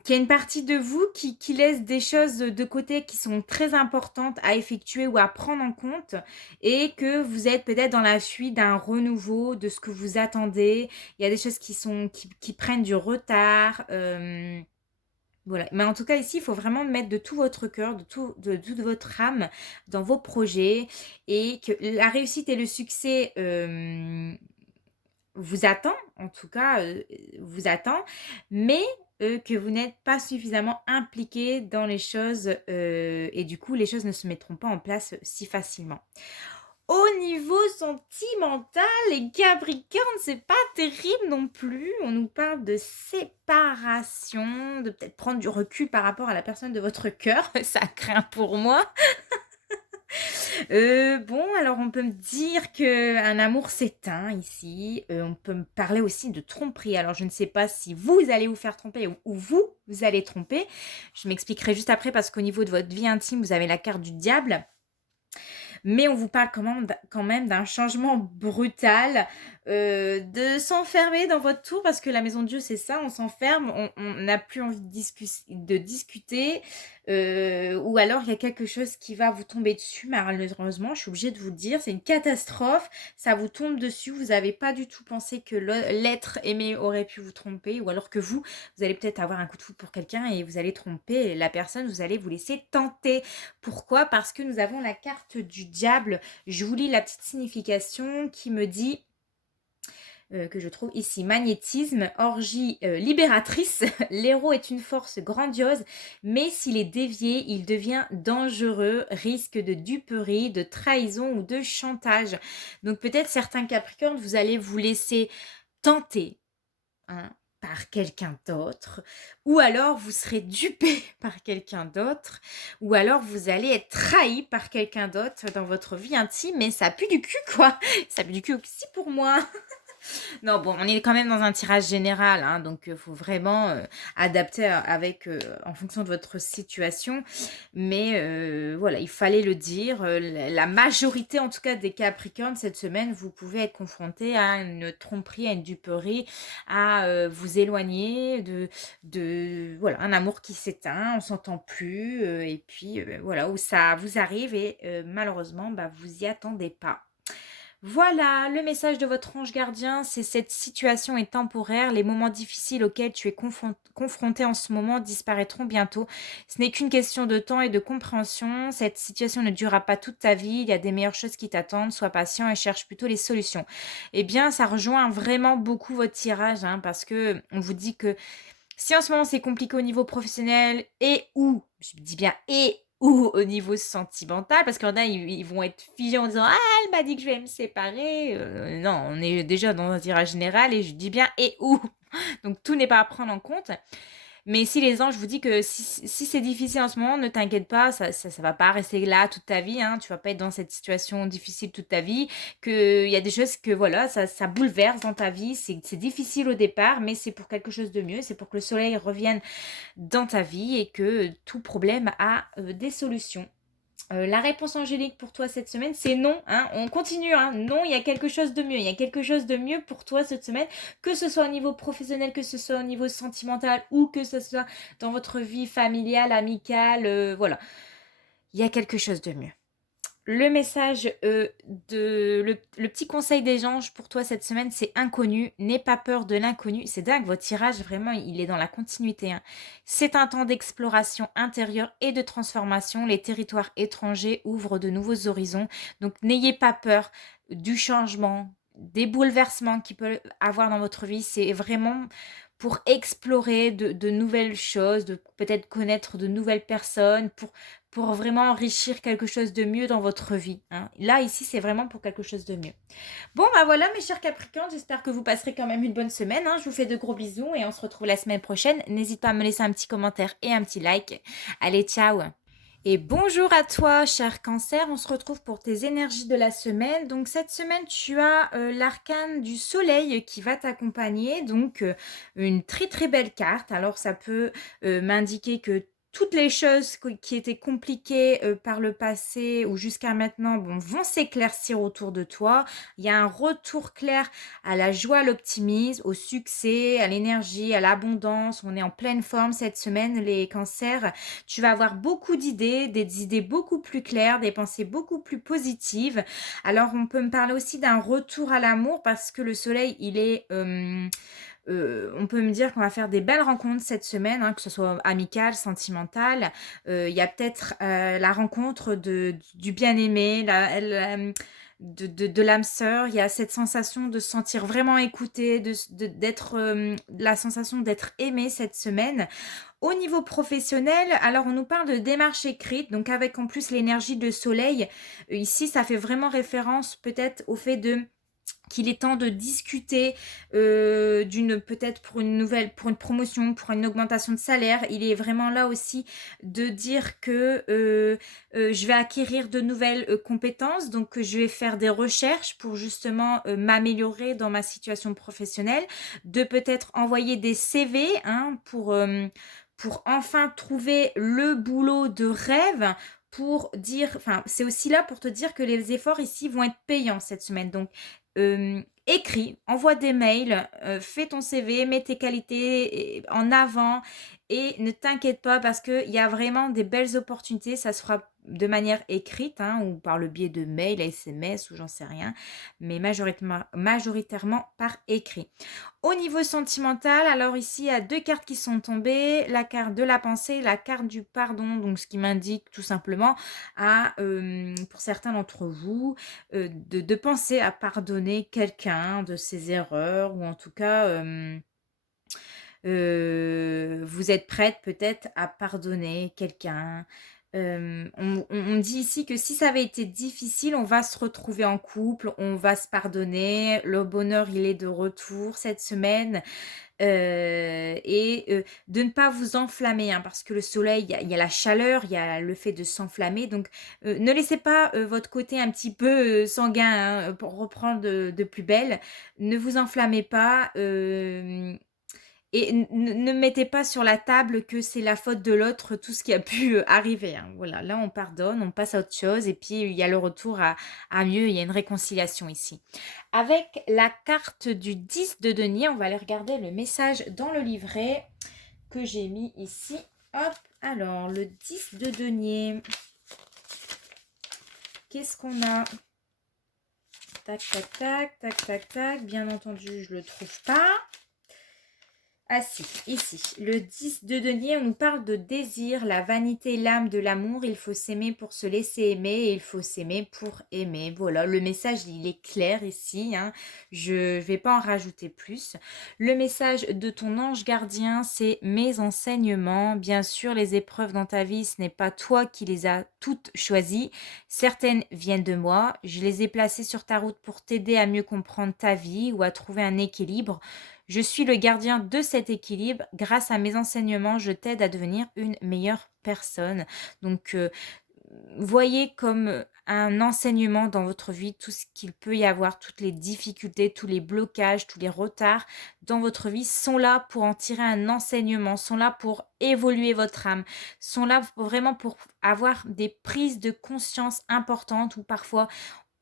y a une partie de vous qui laisse des choses de côté qui sont très importantes à effectuer ou à prendre en compte et que vous êtes peut-être dans la fuite d'un renouveau de ce que vous attendez. Il y a des choses qui prennent du retard. Voilà. Mais en tout cas, ici, il faut vraiment mettre de tout votre cœur, de toute votre âme dans vos projets et que la réussite et le succès vous attend, en tout cas, vous attend, mais que vous n'êtes pas suffisamment impliqué dans les choses et du coup, les choses ne se mettront pas en place si facilement. Au niveau sentimental, les Capricornes, c'est pas terrible non plus. On nous parle de séparation, de peut-être prendre du recul par rapport à la personne de votre cœur. Ça craint pour moi. Bon, alors on peut me dire qu'un amour s'éteint ici. On peut me parler aussi de tromperie. Alors je ne sais pas si vous allez vous faire tromper ou vous allez tromper. Je m'expliquerai juste après parce qu'au niveau de votre vie intime, vous avez la carte du diable. Mais on vous parle quand même d'un changement brutal, de s'enfermer dans votre tour parce que la maison de Dieu, c'est ça, on s'enferme, on n'a plus envie de discuter, ou alors il y a quelque chose qui va vous tomber dessus, malheureusement, je suis obligée de vous le dire, c'est une catastrophe, ça vous tombe dessus, vous n'avez pas du tout pensé que l'être aimé aurait pu vous tromper, ou alors que vous allez peut-être avoir un coup de foudre pour quelqu'un et vous allez tromper la personne, vous allez vous laisser tenter. Pourquoi? Parce que nous avons la carte du diable. Je vous lis la petite signification qui me dit, que je trouve ici, magnétisme, orgie libératrice. L'héros est une force grandiose, mais s'il est dévié, il devient dangereux, risque de duperie, de trahison ou de chantage. Donc peut-être certains Capricornes, vous allez vous laisser tenter, hein, par quelqu'un d'autre, ou alors vous serez dupé par quelqu'un d'autre, ou alors vous allez être trahi par quelqu'un d'autre dans votre vie intime, mais ça pue du cul, quoi. Ça pue du cul aussi pour moi. Non, bon, on est quand même dans un tirage général, hein, donc il faut vraiment adapter avec, en fonction de votre situation. Mais voilà, il fallait le dire. La majorité, en tout cas, des Capricornes, cette semaine, vous pouvez être confronté à une tromperie, à une duperie, à vous éloigner voilà, un amour qui s'éteint, on s'entend plus, et puis voilà, où ça vous arrive et malheureusement, bah, vous y attendez pas. Voilà, le message de votre ange gardien, c'est cette situation est temporaire, les moments difficiles auxquels tu es confronté en ce moment disparaîtront bientôt. Ce n'est qu'une question de temps et de compréhension. Cette situation ne durera pas toute ta vie, il y a des meilleures choses qui t'attendent, sois patient et cherche plutôt les solutions. Eh bien, ça rejoint vraiment beaucoup votre tirage, hein, parce que on vous dit que si en ce moment c'est compliqué au niveau professionnel et ou, je dis bien et ou au niveau sentimental, parce qu'il y en a, ils vont être figés en disant: «Ah, elle m'a dit que je vais me séparer», non, on est déjà dans un tirage général et je dis bien et ou. Donc tout n'est pas à prendre en compte. Mais si les anges vous disent que si c'est difficile en ce moment, ne t'inquiète pas, ça va pas rester là toute ta vie, hein. Tu vas pas être dans cette situation difficile toute ta vie, qu'il y a des choses que voilà, ça bouleverse dans ta vie. C'est difficile au départ, mais c'est pour quelque chose de mieux. C'est pour que le soleil revienne dans ta vie et que tout problème a des solutions. La réponse angélique pour toi cette semaine, c'est non, hein. On continue, hein. Non, il y a quelque chose de mieux. Il y a quelque chose de mieux pour toi cette semaine, que ce soit au niveau professionnel, que ce soit au niveau sentimental ou que ce soit dans votre vie familiale, amicale, voilà. Il y a quelque chose de mieux. Le message, le petit conseil des anges pour toi cette semaine, c'est inconnu. N'aie pas peur de l'inconnu. C'est dingue, votre tirage, vraiment, il est dans la continuité, hein. C'est un temps d'exploration intérieure et de transformation. Les territoires étrangers ouvrent de nouveaux horizons. Donc, n'ayez pas peur du changement, des bouleversements qu'il peut avoir dans votre vie. C'est vraiment pour explorer de nouvelles choses, de peut-être connaître de nouvelles personnes, pour vraiment enrichir quelque chose de mieux dans votre vie, hein. Là, ici, c'est vraiment pour quelque chose de mieux. Bon, bah voilà, mes chers Capricornes, j'espère que vous passerez quand même une bonne semaine, hein. Je vous fais de gros bisous et on se retrouve la semaine prochaine. N'hésite pas à me laisser un petit commentaire et un petit like. Allez, ciao! Et bonjour à toi, cher Cancer. On se retrouve pour tes énergies de la semaine. Donc cette semaine, tu as l'arcane du soleil qui va t'accompagner. Donc une très très belle carte. Alors ça peut m'indiquer que toutes les choses qui étaient compliquées par le passé ou jusqu'à maintenant vont s'éclaircir autour de toi. Il y a un retour clair à la joie, à l'optimisme, au succès, à l'énergie, à l'abondance. On est en pleine forme cette semaine, les cancers. Tu vas avoir beaucoup d'idées, des idées beaucoup plus claires, des pensées beaucoup plus positives. Alors, on peut me parler aussi d'un retour à l'amour parce que le soleil, il est... on peut me dire qu'on va faire des belles rencontres cette semaine, hein, que ce soit amicale, sentimentale. Il y a peut-être la rencontre du bien-aimé, de l'âme sœur. Il y a cette sensation de se sentir vraiment écouté, d'être, la sensation d'être aimé cette semaine. Au niveau professionnel, alors on nous parle de démarche écrite, donc avec en plus l'énergie de soleil. Ici, ça fait vraiment référence peut-être au fait de qu'il est temps de discuter, d'une peut-être pour une promotion, pour une augmentation de salaire. Il est vraiment là aussi de dire que, je vais acquérir de nouvelles, compétences, donc je vais faire des recherches pour justement, m'améliorer dans ma situation professionnelle, de peut-être envoyer des CV, hein, pour enfin trouver le boulot de rêve, pour dire enfin, c'est aussi là pour te dire que les efforts ici vont être payants cette semaine. Donc écris, envoie des mails, fais ton CV, mets tes qualités en avant et ne t'inquiète pas parce qu'il y a vraiment des belles opportunités. Ça se fera de manière écrite, hein, ou par le biais de mails, SMS ou j'en sais rien, mais majoritairement par écrit. Au niveau sentimental, alors ici, il y a 2 cartes qui sont tombées, la carte de la pensée, la carte du pardon, donc ce qui m'indique tout simplement à, pour certains d'entre vous, de penser à pardonner quelqu'un de ses erreurs ou en tout cas, vous êtes prête peut-être à pardonner quelqu'un. On dit ici que si ça avait été difficile, on va se retrouver en couple, on va se pardonner, le bonheur, il est de retour cette semaine. De ne pas vous enflammer, hein, parce que le soleil, il y a la chaleur, il y a le fait de s'enflammer, donc ne laissez pas, votre côté un petit peu, sanguin, hein, pour reprendre de plus belle. Ne vous enflammez pas, et ne mettez pas sur la table que c'est la faute de l'autre, tout ce qui a pu, arriver, hein. Voilà, là, on pardonne, on passe à autre chose et puis il y a le retour à mieux, il y a une réconciliation ici. Avec la carte du 10 de denier, on va aller regarder le message dans le livret que j'ai mis ici. Hop, alors le 10 de denier. Qu'est-ce qu'on a? Tac, tac, tac, tac, tac, tac. Bien entendu, je le trouve pas. Ah si, ici, le 10 de denier, on nous parle de désir, la vanité, l'âme de l'amour. Il faut s'aimer pour se laisser aimer et il faut s'aimer pour aimer. Voilà, le message, il est clair ici, hein. Je vais pas en rajouter plus. Le message de ton ange gardien, c'est mes enseignements. Bien sûr, les épreuves dans ta vie, ce n'est pas toi qui les as toutes choisies. Certaines viennent de moi. Je les ai placées sur ta route pour t'aider à mieux comprendre ta vie ou à trouver un équilibre. Je suis le gardien de cet équilibre. Grâce à mes enseignements, je t'aide à devenir une meilleure personne. Donc, voyez comme un enseignement dans votre vie tout ce qu'il peut y avoir, toutes les difficultés, tous les blocages, tous les retards dans votre vie sont là pour en tirer un enseignement, sont là pour évoluer votre âme, sont là vraiment pour avoir des prises de conscience importantes où parfois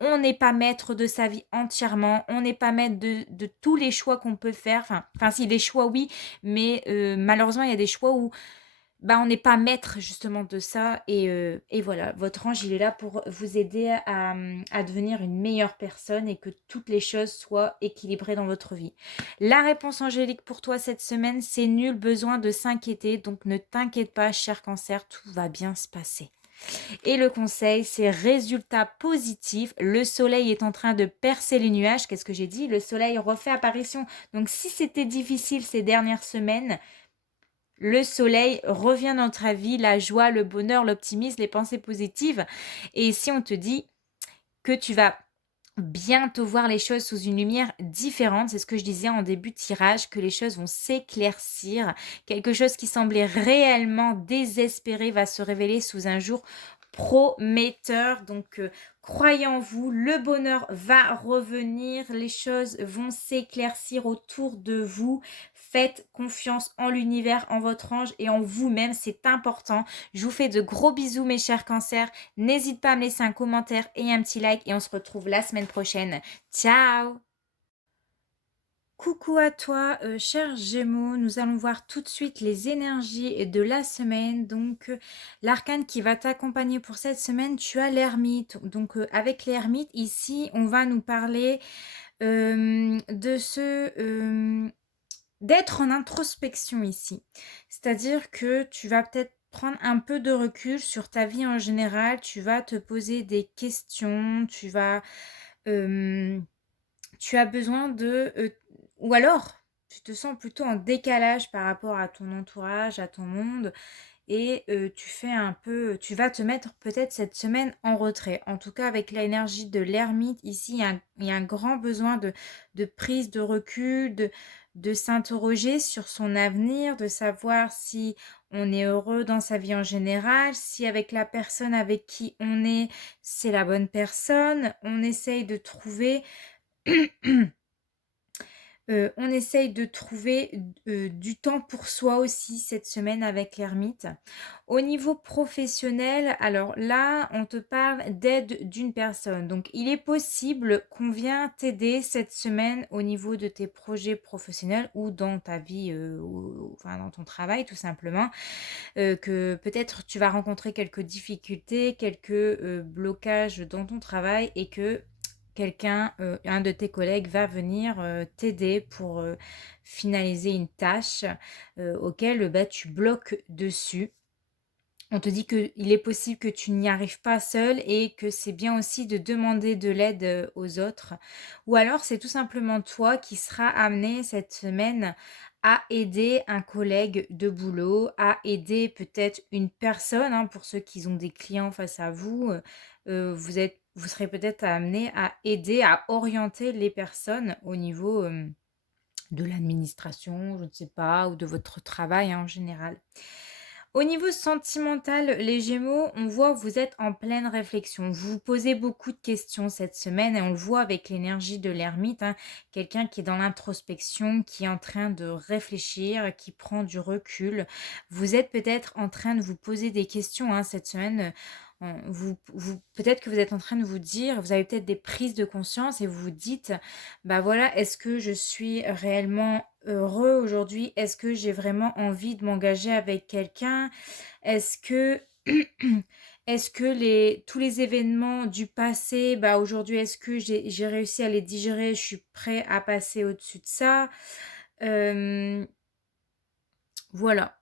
on n'est pas maître de sa vie entièrement, on n'est pas maître de tous les choix qu'on peut faire. Enfin si, les choix oui, mais malheureusement, il y a des choix où, bah, on n'est pas maître justement de ça et voilà, votre ange, il est là pour vous aider à devenir une meilleure personne et que toutes les choses soient équilibrées dans votre vie. La réponse angélique pour toi cette semaine, c'est nul besoin de s'inquiéter, donc ne t'inquiète pas, cher Cancer, tout va bien se passer. Et le conseil, c'est résultat positif. Le soleil est en train de percer les nuages. Qu'est-ce que j'ai dit? Le soleil refait apparition. Donc, si c'était difficile ces dernières semaines, le soleil revient dans ta vie, la joie, le bonheur, l'optimisme, les pensées positives. Et si on te dit que tu vas bientôt voir les choses sous une lumière différente, c'est ce que je disais en début de tirage, que les choses vont s'éclaircir, quelque chose qui semblait réellement désespéré va se révéler sous un jour prometteur. Donc croyez en vous, le bonheur va revenir, les choses vont s'éclaircir autour de vous. Faites confiance en l'univers, en votre ange et en vous-même, c'est important. Je vous fais de gros bisous mes chers cancers. N'hésite pas à me laisser un commentaire et un petit like et on se retrouve la semaine prochaine. Ciao! Coucou à toi, cher Gémeaux. Nous allons voir tout de suite les énergies de la semaine. Donc, l'arcane qui va t'accompagner pour cette semaine, tu as l'ermite. Donc, avec l'ermite, ici, on va nous parler d'être en introspection ici. C'est-à-dire que tu vas peut-être prendre un peu de recul sur ta vie en général. Tu vas te poser des questions. Tu vas hem, tu as besoin de, ou alors tu te sens plutôt en décalage par rapport à ton entourage, à ton monde et tu vas te mettre peut-être cette semaine en retrait. En tout cas, avec l'énergie de l'ermite ici, il y a un grand besoin de prise de recul, de s'interroger sur son avenir, de savoir si on est heureux dans sa vie en général, si avec la personne avec qui on est, c'est la bonne personne. On essaye de trouver on essaye de trouver du temps pour soi aussi cette semaine avec l'ermite. Au niveau professionnel, alors là, on te parle d'aide d'une personne. Donc, il est possible qu'on vienne t'aider cette semaine au niveau de tes projets professionnels ou dans ta vie, enfin dans ton travail tout simplement. Que peut-être tu vas rencontrer quelques difficultés, quelques blocages dans ton travail et que quelqu'un, un de tes collègues va venir t'aider pour finaliser une tâche auquel bah, tu bloques dessus. On te dit qu'il est possible que tu n'y arrives pas seul et que c'est bien aussi de demander de l'aide aux autres. Ou alors c'est tout simplement toi qui seras amené cette semaine à aider un collègue de boulot, à aider peut-être une personne, hein, pour ceux qui ont des clients face à vous. Vous serez peut-être amené à aider, à orienter les personnes au niveau de l'administration, je ne sais pas, ou de votre travail hein, en général. Au niveau sentimental, les Gémeaux, on voit que vous êtes en pleine réflexion. Vous vous posez beaucoup de questions cette semaine et on le voit avec l'énergie de l'ermite, hein, quelqu'un qui est dans l'introspection, qui est en train de réfléchir, qui prend du recul. Vous êtes peut-être en train de vous poser des questions hein, cette semaine. Peut-être que vous êtes en train de vous dire, vous avez peut-être des prises de conscience et vous vous dites, bah voilà, est-ce que je suis réellement heureux aujourd'hui? Est-ce que j'ai vraiment envie de m'engager avec quelqu'un? Est-ce que est-ce que tous les événements du passé, bah aujourd'hui, est-ce que j'ai réussi à les digérer? Je suis prêt à passer au-dessus de ça. Euh, voilà.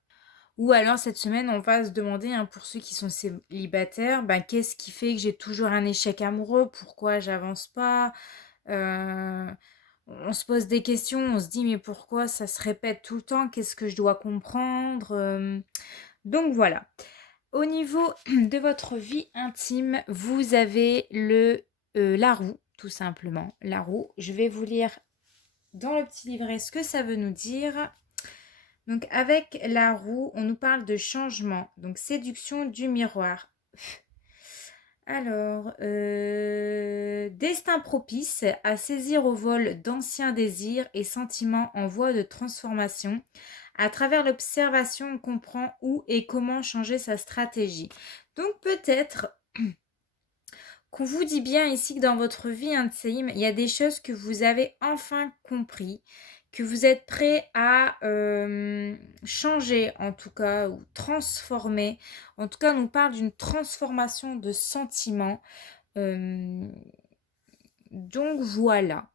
Ou alors cette semaine, on va se demander, hein, pour ceux qui sont célibataires, ben, qu'est-ce qui fait que j'ai toujours un échec amoureux? Pourquoi j'avance pas? Euh, on se pose des questions, on se dit mais pourquoi ça se répète tout le temps? Qu'est-ce que je dois comprendre? Donc voilà. Au niveau de votre vie intime, vous avez la roue, tout simplement. La roue. Je vais vous lire dans le petit livret ce que ça veut nous dire. Donc avec la roue, on nous parle de changement, donc séduction du miroir. Alors, destin propice à saisir au vol d'anciens désirs et sentiments en voie de transformation. À travers l'observation, on comprend où et comment changer sa stratégie. Donc peut-être qu'on vous dit bien ici que dans votre vie intime, il y a des choses que vous avez enfin compris, que vous êtes prêt à changer en tout cas, ou transformer. En tout cas, on nous parle d'une transformation de sentiments. Euh, donc voilà.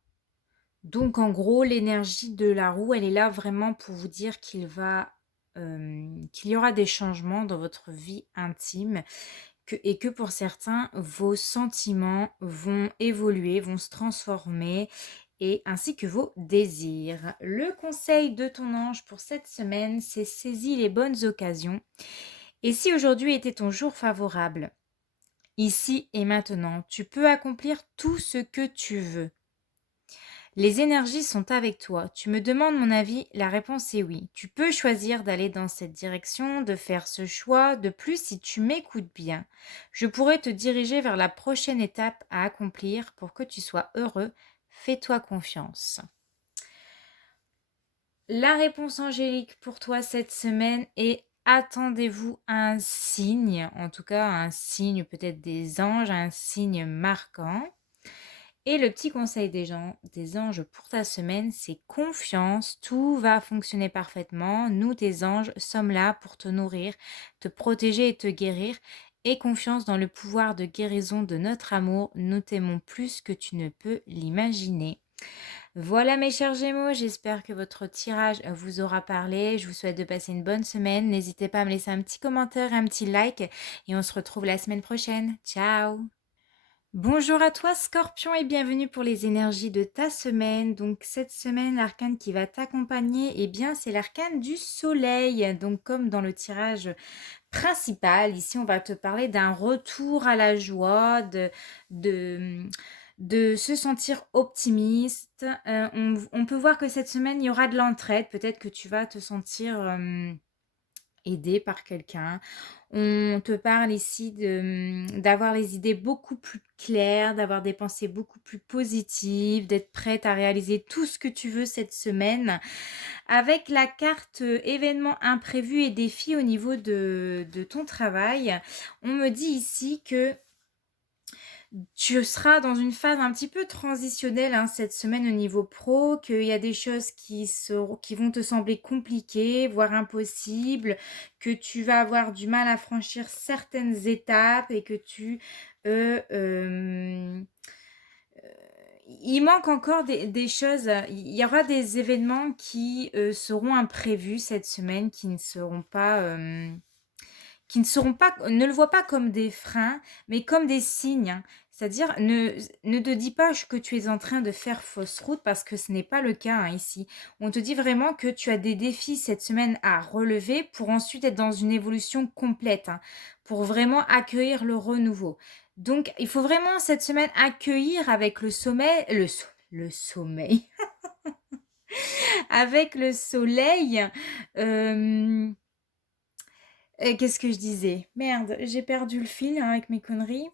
Donc en gros, l'énergie de la roue, elle est là vraiment pour vous dire qu'il y aura des changements dans votre vie intime et que pour certains, vos sentiments vont évoluer, vont se transformer et ainsi que vos désirs. Le conseil de ton ange pour cette semaine, c'est saisis les bonnes occasions. Et si aujourd'hui était ton jour favorable, ici et maintenant, tu peux accomplir tout ce que tu veux. Les énergies sont avec toi. Tu me demandes mon avis, la réponse est oui. Tu peux choisir d'aller dans cette direction, de faire ce choix. De plus, si tu m'écoutes bien, je pourrais te diriger vers la prochaine étape à accomplir pour que tu sois heureux. Fais-toi confiance. La réponse angélique pour toi cette semaine est attendez-vous à un signe, en tout cas un signe peut-être des anges, un signe marquant. Et le petit conseil des anges pour ta semaine, c'est confiance, tout va fonctionner parfaitement. Nous, tes anges, sommes là pour te nourrir, te protéger et te guérir. Et confiance dans le pouvoir de guérison de notre amour, nous t'aimons plus que tu ne peux l'imaginer. Voilà mes chers Gémeaux, j'espère que votre tirage vous aura parlé. Je vous souhaite de passer une bonne semaine. N'hésitez pas à me laisser un petit commentaire, un petit like et on se retrouve la semaine prochaine. Ciao! Bonjour à toi Scorpion et bienvenue pour les énergies de ta semaine. Donc cette semaine, l'arcane qui va t'accompagner, eh bien c'est l'arcane du soleil. Donc comme dans le tirage principal, ici on va te parler d'un retour à la joie, de, de se sentir optimiste. On peut voir que cette semaine, il y aura de l'entraide. Peut-être que tu vas te sentir aidé par quelqu'un. On te parle ici d'avoir les idées beaucoup plus claires, d'avoir des pensées beaucoup plus positives, d'être prête à réaliser tout ce que tu veux cette semaine. Avec la carte événements imprévus et défis au niveau de ton travail, on me dit ici que tu seras dans une phase un petit peu transitionnelle cette semaine au niveau pro, qu'il y a des choses qui vont te sembler compliquées, voire impossibles, que tu vas avoir du mal à franchir certaines étapes et que il manque encore des choses. Il y aura des événements qui seront imprévus cette semaine, ne le voient pas comme des freins, mais comme des signes, hein. C'est-à-dire, ne te dis pas que tu es en train de faire fausse route parce que ce n'est pas le cas ici. On te dit vraiment que tu as des défis cette semaine à relever pour ensuite être dans une évolution complète, hein, pour vraiment accueillir le renouveau. Donc, il faut vraiment cette semaine accueillir avec le sommeil, avec le soleil. euh, Qu'est-ce que je disais? Merde, j'ai perdu le fil avec mes conneries.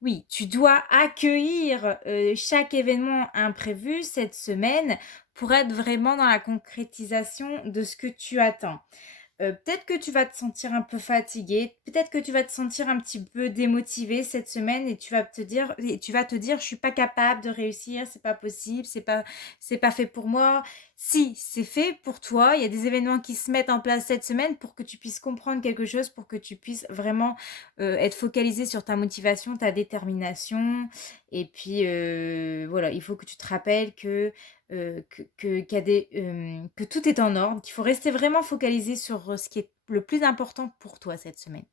Oui, tu dois accueillir chaque événement imprévu cette semaine pour être vraiment dans la concrétisation de ce que tu attends. Peut-être que tu vas te sentir un peu fatigué, peut-être que tu vas te sentir un petit peu démotivé cette semaine et tu vas te dire, je suis pas capable de réussir, c'est pas possible, c'est pas fait pour moi. Si, c'est fait pour toi. Il y a des événements qui se mettent en place cette semaine pour que tu puisses comprendre quelque chose, pour que tu puisses vraiment être focalisé sur ta motivation, ta détermination. Et puis voilà, il faut que tu te rappelles que tout est en ordre, qu'il faut rester vraiment focalisé sur ce qui est le plus important pour toi cette semaine.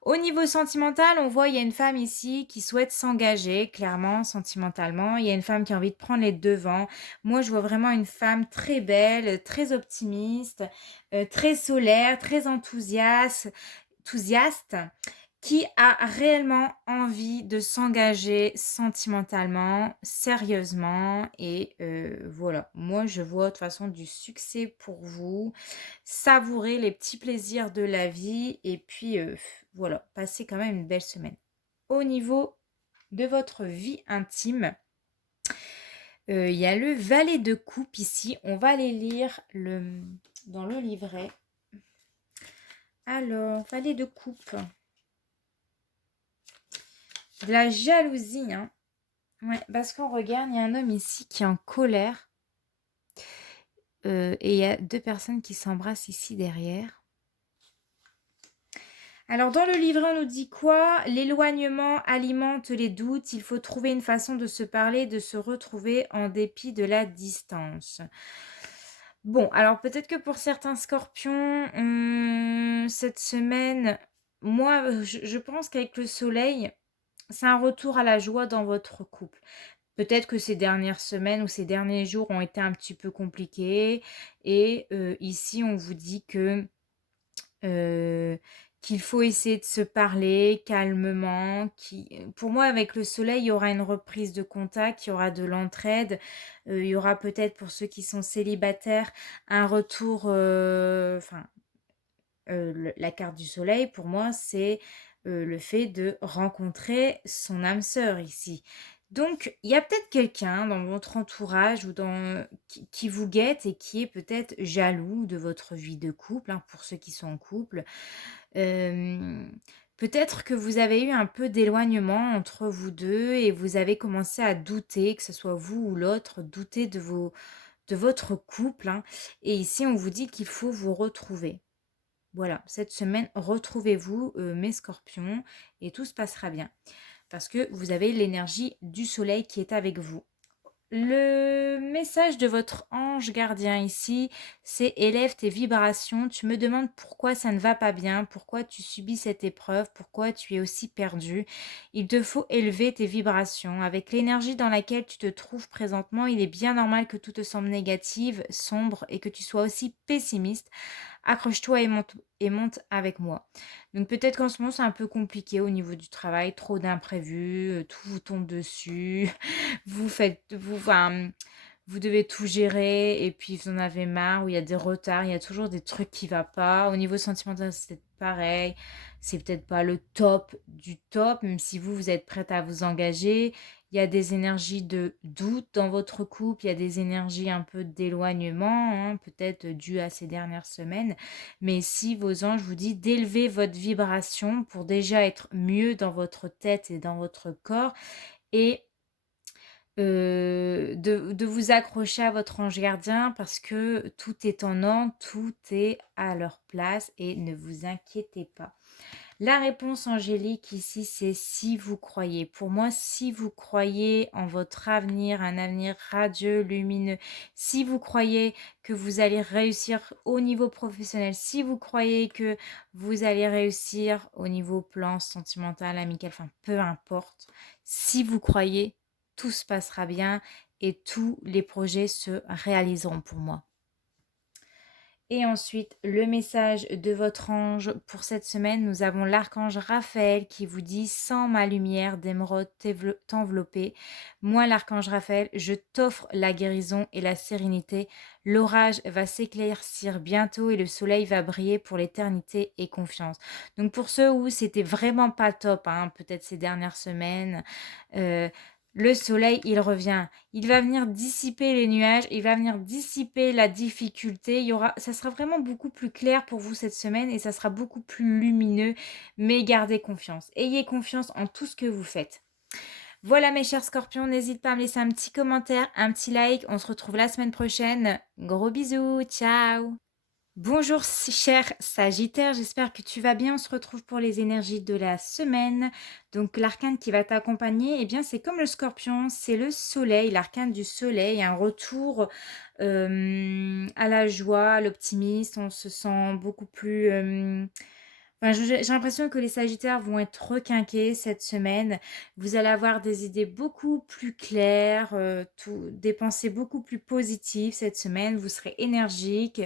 Au niveau sentimental, on voit il y a une femme ici qui souhaite s'engager clairement sentimentalement. Il y a une femme qui a envie de prendre les devants. Moi, je vois vraiment une femme très belle, très optimiste, très solaire, très enthousiaste, qui a réellement envie de s'engager sentimentalement, sérieusement. Et voilà, moi je vois de toute façon du succès pour vous. Savourez les petits plaisirs de la vie et puis voilà, passez quand même une belle semaine. Au niveau de votre vie intime, il y a le valet de coupe ici. On va aller lire dans le livret. Alors, valet de coupe. De la jalousie, hein. Ouais, parce qu'on regarde, il y a un homme ici qui est en colère. Et il y a deux personnes qui s'embrassent ici derrière. Alors, dans le livret, on nous dit quoi? L'éloignement alimente les doutes. Il faut trouver une façon de se parler, de se retrouver en dépit de la distance. Bon, alors peut-être que pour certains scorpions, cette semaine, moi, je pense qu'avec le soleil, c'est un retour à la joie dans votre couple. Peut-être que ces dernières semaines ou ces derniers jours ont été un petit peu compliqués et ici on vous dit heu, qu'il faut essayer de se parler calmement, pour moi avec le soleil, il y aura une reprise de contact, il y aura de l'entraide, il y aura peut-être pour ceux qui sont célibataires un retour, la carte du soleil pour moi c'est, le fait de rencontrer son âme sœur ici. Donc il y a peut-être quelqu'un dans votre entourage ou qui vous guette et qui est peut-être jaloux de votre vie de couple, hein, pour ceux qui sont en couple. Hem, Peut-être que vous avez eu un peu d'éloignement entre vous 2 et vous avez commencé à douter, que ce soit vous ou l'autre, douter de votre couple, hein, et ici on vous dit qu'il faut vous retrouver. Voilà, cette semaine, retrouvez-vous, mes scorpions, et tout se passera bien. Parce que vous avez l'énergie du soleil qui est avec vous. Le message de votre ange gardien ici, c'est élève tes vibrations. Tu me demandes pourquoi ça ne va pas bien, pourquoi tu subis cette épreuve, pourquoi tu es aussi perdu. Il te faut élever tes vibrations. Avec l'énergie dans laquelle tu te trouves présentement, il est bien normal que tout te semble négative, sombre et que tu sois aussi pessimiste. Accroche-toi et monte avec moi. Donc peut-être qu'en ce moment c'est un peu compliqué au niveau du travail, trop d'imprévus, tout vous tombe dessus, vous devez tout gérer et puis vous en avez marre, ou il y a des retards, il y a toujours des trucs qui ne vont pas. Au niveau sentimental, c'est peut-être pareil. C'est peut-être pas le top du top, même si vous êtes prête à vous engager. Il y a des énergies de doute dans votre couple, il y a des énergies un peu d'éloignement, hein, peut-être dues à ces dernières semaines. Mais si vos anges vous disent d'élever votre vibration pour déjà être mieux dans votre tête et dans votre corps, et de vous accrocher à votre ange gardien parce que tout est en ordre, tout est à leur place et ne vous inquiétez pas. La réponse angélique ici, c'est si vous croyez. Pour moi, si vous croyez en votre avenir, un avenir radieux, lumineux, si vous croyez que vous allez réussir au niveau professionnel, si vous croyez que vous allez réussir au niveau plan sentimental, amical, enfin peu importe, si vous croyez, tout se passera bien et tous les projets se réaliseront pour moi. Et ensuite, le message de votre ange pour cette semaine, nous avons l'archange Raphaël qui vous dit « Sans ma lumière d'émeraude t'envelopper, moi l'archange Raphaël, je t'offre la guérison et la sérénité. L'orage va s'éclaircir bientôt et le soleil va briller pour l'éternité et confiance. » Donc pour ceux où c'était vraiment pas top, hein, peut-être ces dernières semaines, le soleil, il revient. Il va venir dissiper les nuages, il va venir dissiper la difficulté. Ça sera vraiment beaucoup plus clair pour vous cette semaine et ça sera beaucoup plus lumineux. Mais gardez confiance. Ayez confiance en tout ce que vous faites. Voilà mes chers scorpions, n'hésitez pas à me laisser un petit commentaire, un petit like. On se retrouve la semaine prochaine. Gros bisous, ciao. Bonjour cher Sagittaire, j'espère que tu vas bien. On se retrouve pour les énergies de la semaine. Donc l'arcane qui va t'accompagner, eh bien c'est comme le Scorpion, c'est le soleil, l'arcane du soleil, un retour à la joie, à l'optimisme. On se sent beaucoup plus... enfin, j'ai l'impression que les Sagittaires vont être requinqués cette semaine. Vous allez avoir des idées beaucoup plus claires, des pensées beaucoup plus positives cette semaine. Vous serez énergique.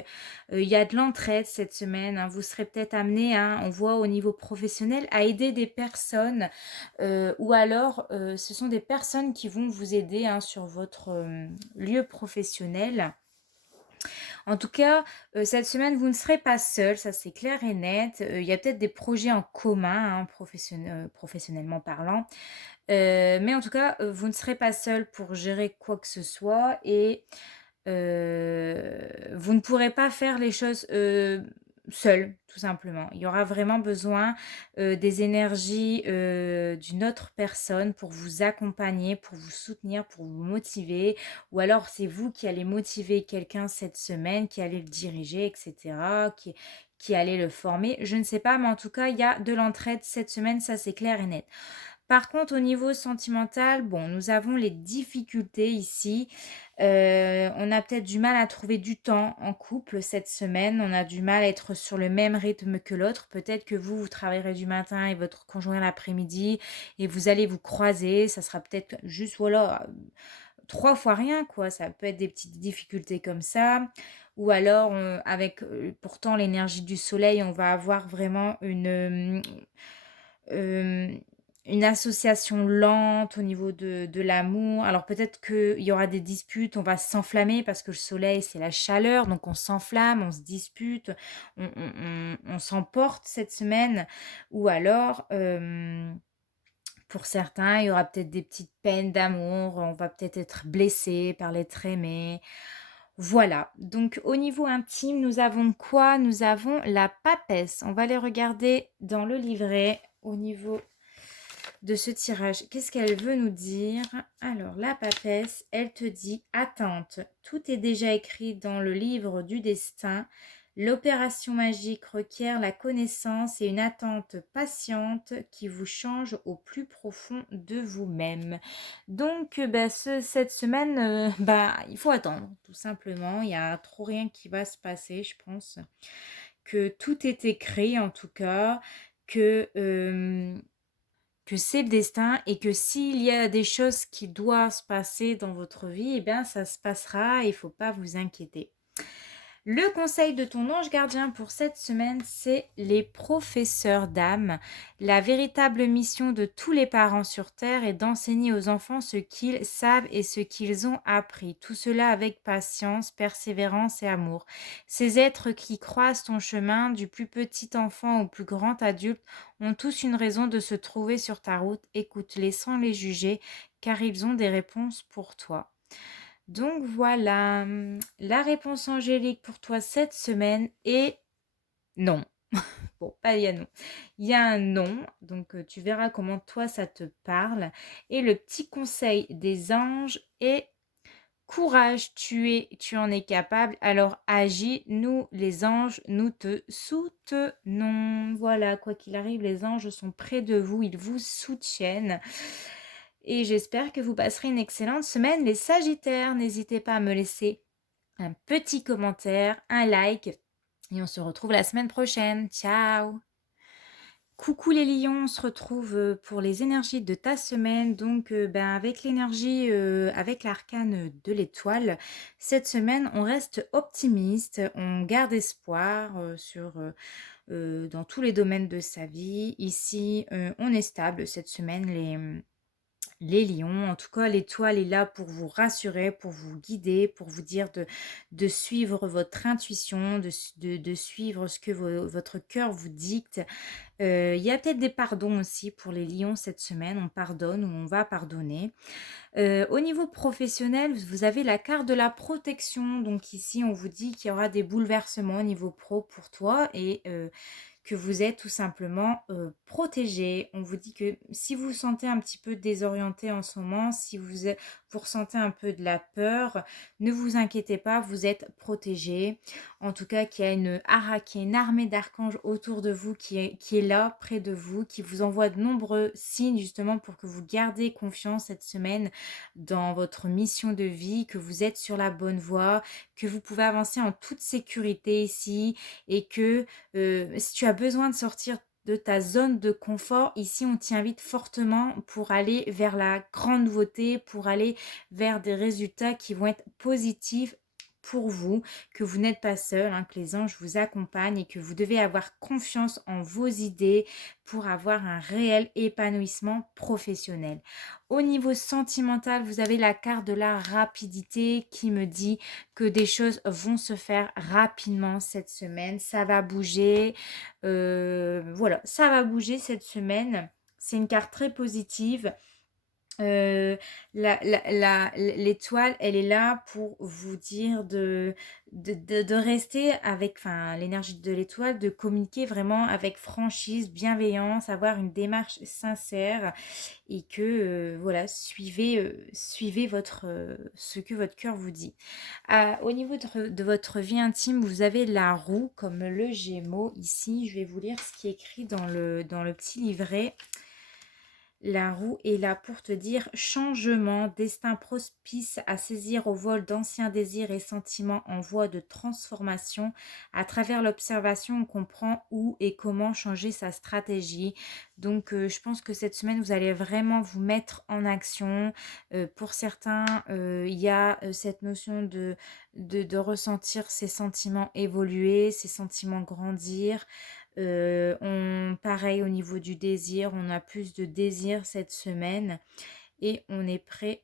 Il y a de l'entraide cette semaine, hein. Vous serez peut-être amené, hein, on voit au niveau professionnel, à aider des personnes ou alors ce sont des personnes qui vont vous aider, hein, sur votre lieu professionnel. En tout cas, cette semaine, vous ne serez pas seul, ça c'est clair et net. Il y a peut-être des projets en commun, hein, professionnellement parlant. Mais en tout cas, vous ne serez pas seul pour gérer quoi que ce soit et vous ne pourrez pas faire les choses seul, tout simplement. Il y aura vraiment besoin des énergies d'une autre personne pour vous accompagner, pour vous soutenir, pour vous motiver. Ou alors c'est vous qui allez motiver quelqu'un cette semaine, qui allez le diriger, etc. Qui allez le former. Je ne sais pas, mais en tout cas, il y a de l'entraide cette semaine, ça c'est clair et net. Par contre, au niveau sentimental, bon, nous avons les difficultés ici. On a peut-être du mal à trouver du temps en couple cette semaine. On a du mal à être sur le même rythme que l'autre. Peut-être que vous travaillerez du matin et votre conjoint l'après-midi et vous allez vous croiser. Ça sera peut-être juste, voilà, 3 fois rien, quoi. Ça peut être des petites difficultés comme ça. Ou alors, avec pourtant l'énergie du soleil, on va avoir vraiment euh, une association lente au niveau de l'amour. Alors peut-être qu'il y aura des disputes, on va s'enflammer parce que le soleil, c'est la chaleur, donc on s'enflamme, on se dispute, on s'emporte cette semaine. Ou alors, pour certains, il y aura peut-être des petites peines d'amour, on va peut-être être blessé par l'être aimé. Voilà, donc au niveau intime, nous avons quoi? Nous avons la papesse. On va les regarder dans le livret au niveau de ce tirage. Qu'est-ce qu'elle veut nous dire? Alors, la papesse, elle te dit « Attente, tout est déjà écrit dans le livre du destin. L'opération magique requiert la connaissance et une attente patiente qui vous change au plus profond de vous-même. Donc, cette semaine, il faut attendre, tout simplement. Il y a trop rien qui va se passer, je pense. Que tout est écrit, en tout cas, que, que c'est le destin et que s'il y a des choses qui doivent se passer dans votre vie, eh bien, ça se passera et il ne faut pas vous inquiéter. Le conseil de ton ange gardien pour cette semaine, c'est les professeurs d'âme. La véritable mission de tous les parents sur Terre est d'enseigner aux enfants ce qu'ils savent et ce qu'ils ont appris. Tout cela avec patience, persévérance et amour. Ces êtres qui croisent ton chemin, du plus petit enfant au plus grand adulte, ont tous une raison de se trouver sur ta route. Écoute-les sans les juger, car ils ont des réponses pour toi. Donc voilà, la réponse angélique pour toi cette semaine est non. Bon, pas il y a non. Il y a un non, donc tu verras comment toi ça te parle. Et le petit conseil des anges est courage, tu en es capable, alors agis, nous les anges, nous te soutenons. Voilà, quoi qu'il arrive, les anges sont près de vous, ils vous soutiennent. Et j'espère que vous passerez une excellente semaine, les Sagittaires. N'hésitez pas à me laisser un petit commentaire, un like, et on se retrouve la semaine prochaine. Ciao! Coucou les lions, on se retrouve pour les énergies de ta semaine. Donc, avec l'énergie, avec l'arcane de l'étoile, cette semaine, on reste optimiste, on garde espoir dans tous les domaines de sa vie. Ici, on est stable cette semaine, les lions. En tout cas, l'étoile est là pour vous rassurer, pour vous guider, pour vous dire de suivre votre intuition, de suivre ce que votre cœur vous dicte. Il y a peut-être des pardons aussi pour les lions cette semaine. On pardonne ou on va pardonner. Au niveau professionnel, vous avez la carte de la protection. Donc ici, on vous dit qu'il y aura des bouleversements au niveau pro pour toi et que vous êtes tout simplement protégé. On vous dit que si vous vous sentez un petit peu désorienté en ce moment, si vous ressentez un peu de la peur, ne vous inquiétez pas, vous êtes protégé. En tout cas, qu'il y a une armée d'archanges autour de vous qui est là, près de vous, qui vous envoie de nombreux signes justement pour que vous gardiez confiance cette semaine dans votre mission de vie, que vous êtes sur la bonne voie, que vous pouvez avancer en toute sécurité ici et que si tu as besoin de sortir de ta zone de confort, ici on t'y invite fortement pour aller vers la grande nouveauté, pour aller vers des résultats qui vont être positifs pour vous, que vous n'êtes pas seul, que les anges vous accompagnent et que vous devez avoir confiance en vos idées pour avoir un réel épanouissement professionnel. Au niveau sentimental, vous avez la carte de la rapidité qui me dit que des choses vont se faire rapidement cette semaine. Ça va bouger. Voilà, ça va bouger cette semaine. C'est une carte très positive. L'étoile, elle est là pour vous dire de rester avec, l'énergie de l'étoile, de communiquer vraiment avec franchise, bienveillance, avoir une démarche sincère et que, voilà, suivez ce que votre cœur vous dit. Au niveau de votre vie intime, vous avez la roue comme le Gémeaux ici. Je vais vous lire ce qui est écrit dans le petit livret. La roue est là pour te dire changement, destin propice à saisir au vol d'anciens désirs et sentiments en voie de transformation. À travers l'observation, on comprend où et comment changer sa stratégie. Donc, je pense que cette semaine, vous allez vraiment vous mettre en action. Pour certains, il y a cette notion de ressentir ses sentiments évoluer, ses sentiments grandir. Pareil au niveau du désir, on a plus de désir cette semaine et on est prêt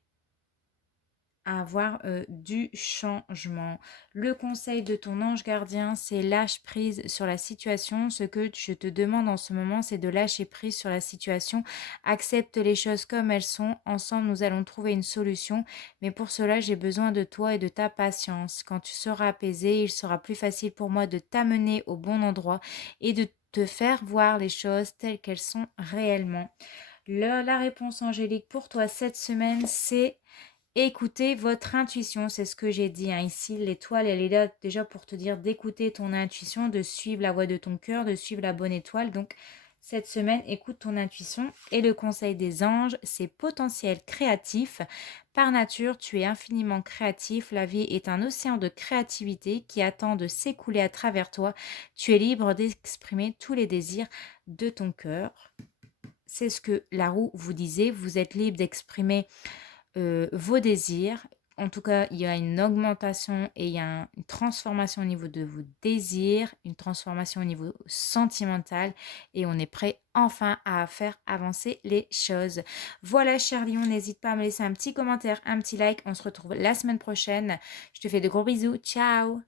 à avoir du changement. Le conseil de ton ange gardien, c'est lâche prise sur la situation. Ce que je te demande en ce moment, c'est de lâcher prise sur la situation. Accepte les choses comme elles sont. Ensemble, nous allons trouver une solution. Mais pour cela, j'ai besoin de toi et de ta patience. Quand tu seras apaisé, il sera plus facile pour moi de t'amener au bon endroit et de te faire voir les choses telles qu'elles sont réellement. La réponse angélique pour toi cette semaine, c'est écoutez votre intuition, c'est ce que j'ai dit, hein. Ici, l'étoile, elle est là déjà pour te dire d'écouter ton intuition, de suivre la voie de ton cœur, de suivre la bonne étoile. Donc, cette semaine, écoute ton intuition. Et le conseil des anges, c'est potentiel créatif. Par nature, tu es infiniment créatif. La vie est un océan de créativité qui attend de s'écouler à travers toi. Tu es libre d'exprimer tous les désirs de ton cœur. C'est ce que la roue vous disait. Vous êtes libre d'exprimer vos désirs. En tout cas, il y a une augmentation et il y a une transformation au niveau de vos désirs, une transformation au niveau sentimental et on est prêt enfin à faire avancer les choses. Voilà, cher Lion, n'hésite pas à me laisser un petit commentaire, un petit like. On se retrouve la semaine prochaine. Je te fais de gros bisous. Ciao!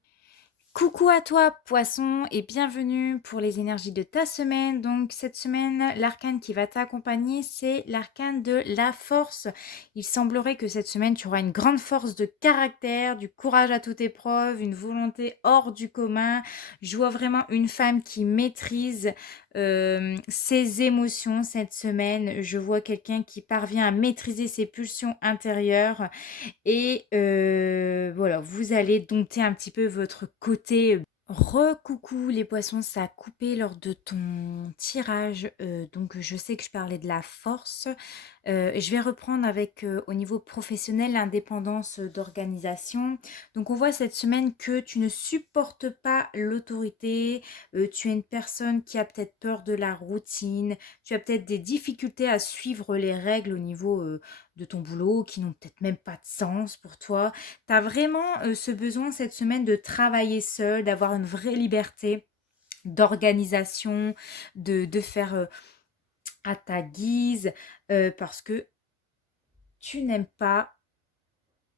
Coucou à toi poisson et bienvenue pour les énergies de ta semaine. Donc cette semaine, l'arcane qui va t'accompagner, c'est l'arcane de la force. Il semblerait que cette semaine, tu auras une grande force de caractère, du courage à toute épreuve, une volonté hors du commun. Je vois vraiment une femme qui maîtrise ses émotions cette semaine. Je vois quelqu'un qui parvient à maîtriser ses pulsions intérieures. Et voilà, vous allez dompter un petit peu votre côté. Recoucou les poissons, ça a coupé lors de ton tirage, donc je sais que je parlais de la force. Je vais reprendre avec, au niveau professionnel, l'indépendance, d'organisation. Donc on voit cette semaine que tu ne supportes pas l'autorité, tu es une personne qui a peut-être peur de la routine, tu as peut-être des difficultés à suivre les règles au niveau, de ton boulot qui n'ont peut-être même pas de sens pour toi. Tu as vraiment, ce besoin cette semaine de travailler seul, d'avoir une vraie liberté d'organisation, de faire, à ta guise, parce que tu n'aimes pas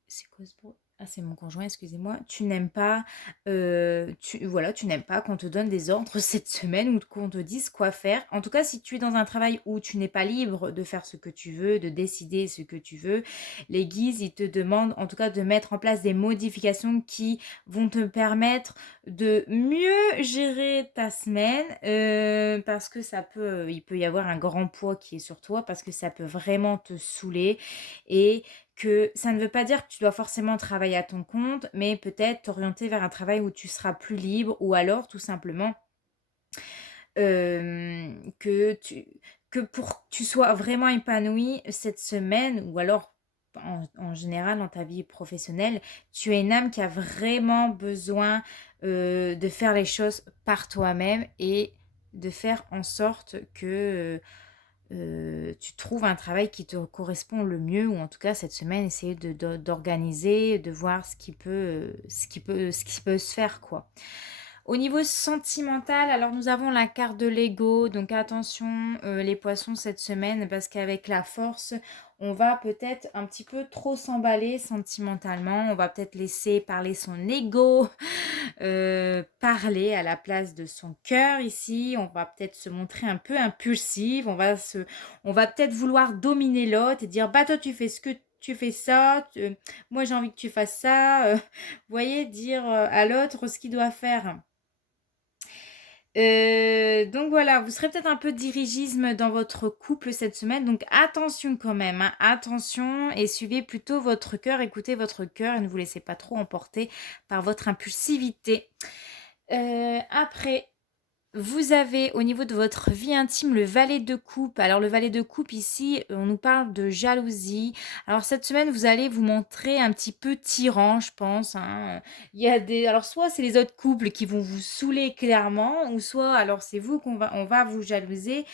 c'est quoi ce bruit? Ah, c'est mon conjoint, excusez-moi. Tu n'aimes pas, tu n'aimes pas qu'on te donne des ordres cette semaine ou qu'on te dise quoi faire. En tout cas, si tu es dans un travail où tu n'es pas libre de faire ce que tu veux, de décider ce que tu veux, les guises, ils te demandent en tout cas de mettre en place des modifications qui vont te permettre de mieux gérer ta semaine, parce que il peut y avoir un grand poids qui est sur toi, parce que ça peut vraiment te saouler et que ça ne veut pas dire que tu dois forcément travailler à ton compte, mais peut-être t'orienter vers un travail où tu seras plus libre ou alors tout simplement que pour que tu sois vraiment épanoui cette semaine ou alors en général dans ta vie professionnelle, tu es une âme qui a vraiment besoin de faire les choses par toi-même et de faire en sorte que tu trouves un travail qui te correspond le mieux ou en tout cas cette semaine essayer d'organiser, de voir ce qui peut se faire quoi. Au niveau sentimental, alors nous avons la carte de l'ego, donc attention les poissons cette semaine parce qu'avec la force, on va peut-être un petit peu trop s'emballer sentimentalement, on va peut-être laisser parler son ego, parler à la place de son cœur ici, on va peut-être se montrer un peu impulsive, on va peut-être vouloir dominer l'autre et dire bah toi tu fais ça, moi j'ai envie que tu fasses ça, vous voyez, dire à l'autre ce qu'il doit faire. Donc voilà, vous serez peut-être un peu dirigisme dans votre couple cette semaine, donc attention quand même, hein, attention et suivez plutôt votre cœur, écoutez votre cœur et ne vous laissez pas trop emporter par votre impulsivité. Après, vous avez au niveau de votre vie intime le valet de coupe. Alors le valet de coupe ici, on nous parle de jalousie. Alors cette semaine, vous allez vous montrer un petit peu tyran, je pense, hein. Il y a alors soit c'est les autres couples qui vont vous saouler clairement, ou soit alors c'est vous on va vous jalouser.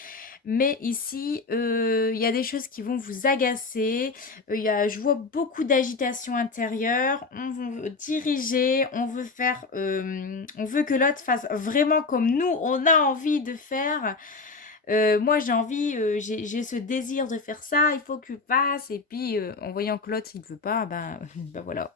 Mais ici, il y a des choses qui vont vous agacer. Je vois beaucoup d'agitation intérieure. On veut diriger, on veut que l'autre fasse vraiment comme nous, on a envie de faire. Moi, j'ai ce désir de faire ça, il faut que tu fasses. Et puis, en voyant que l'autre, il ne veut pas, ben, ben voilà.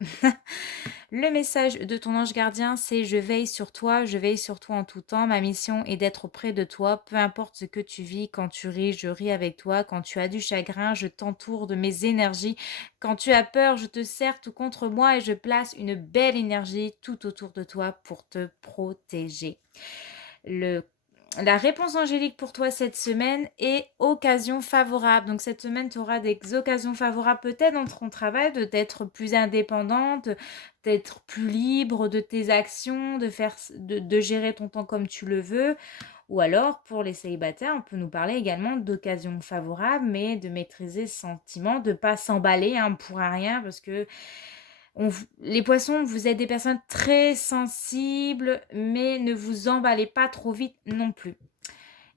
Le message de ton ange gardien, c'est je veille sur toi, je veille sur toi en tout temps. Ma mission est d'être auprès de toi, peu importe ce que tu vis. Quand tu ris, je ris avec toi. Quand tu as du chagrin, je t'entoure de mes énergies. Quand tu as peur, je te serre tout contre moi et je place une belle énergie tout autour de toi pour te protéger. Le La réponse angélique pour toi cette semaine est occasion favorable. Donc cette semaine, tu auras des occasions favorables peut-être dans ton travail, d'être plus indépendante, d'être plus libre de tes actions, de gérer ton temps comme tu le veux. Ou alors, pour les célibataires, on peut nous parler également d'occasions favorables, mais de maîtriser ce sentiment, de ne pas s'emballer pour rien, parce que les poissons, vous êtes des personnes très sensibles, mais ne vous emballez pas trop vite non plus.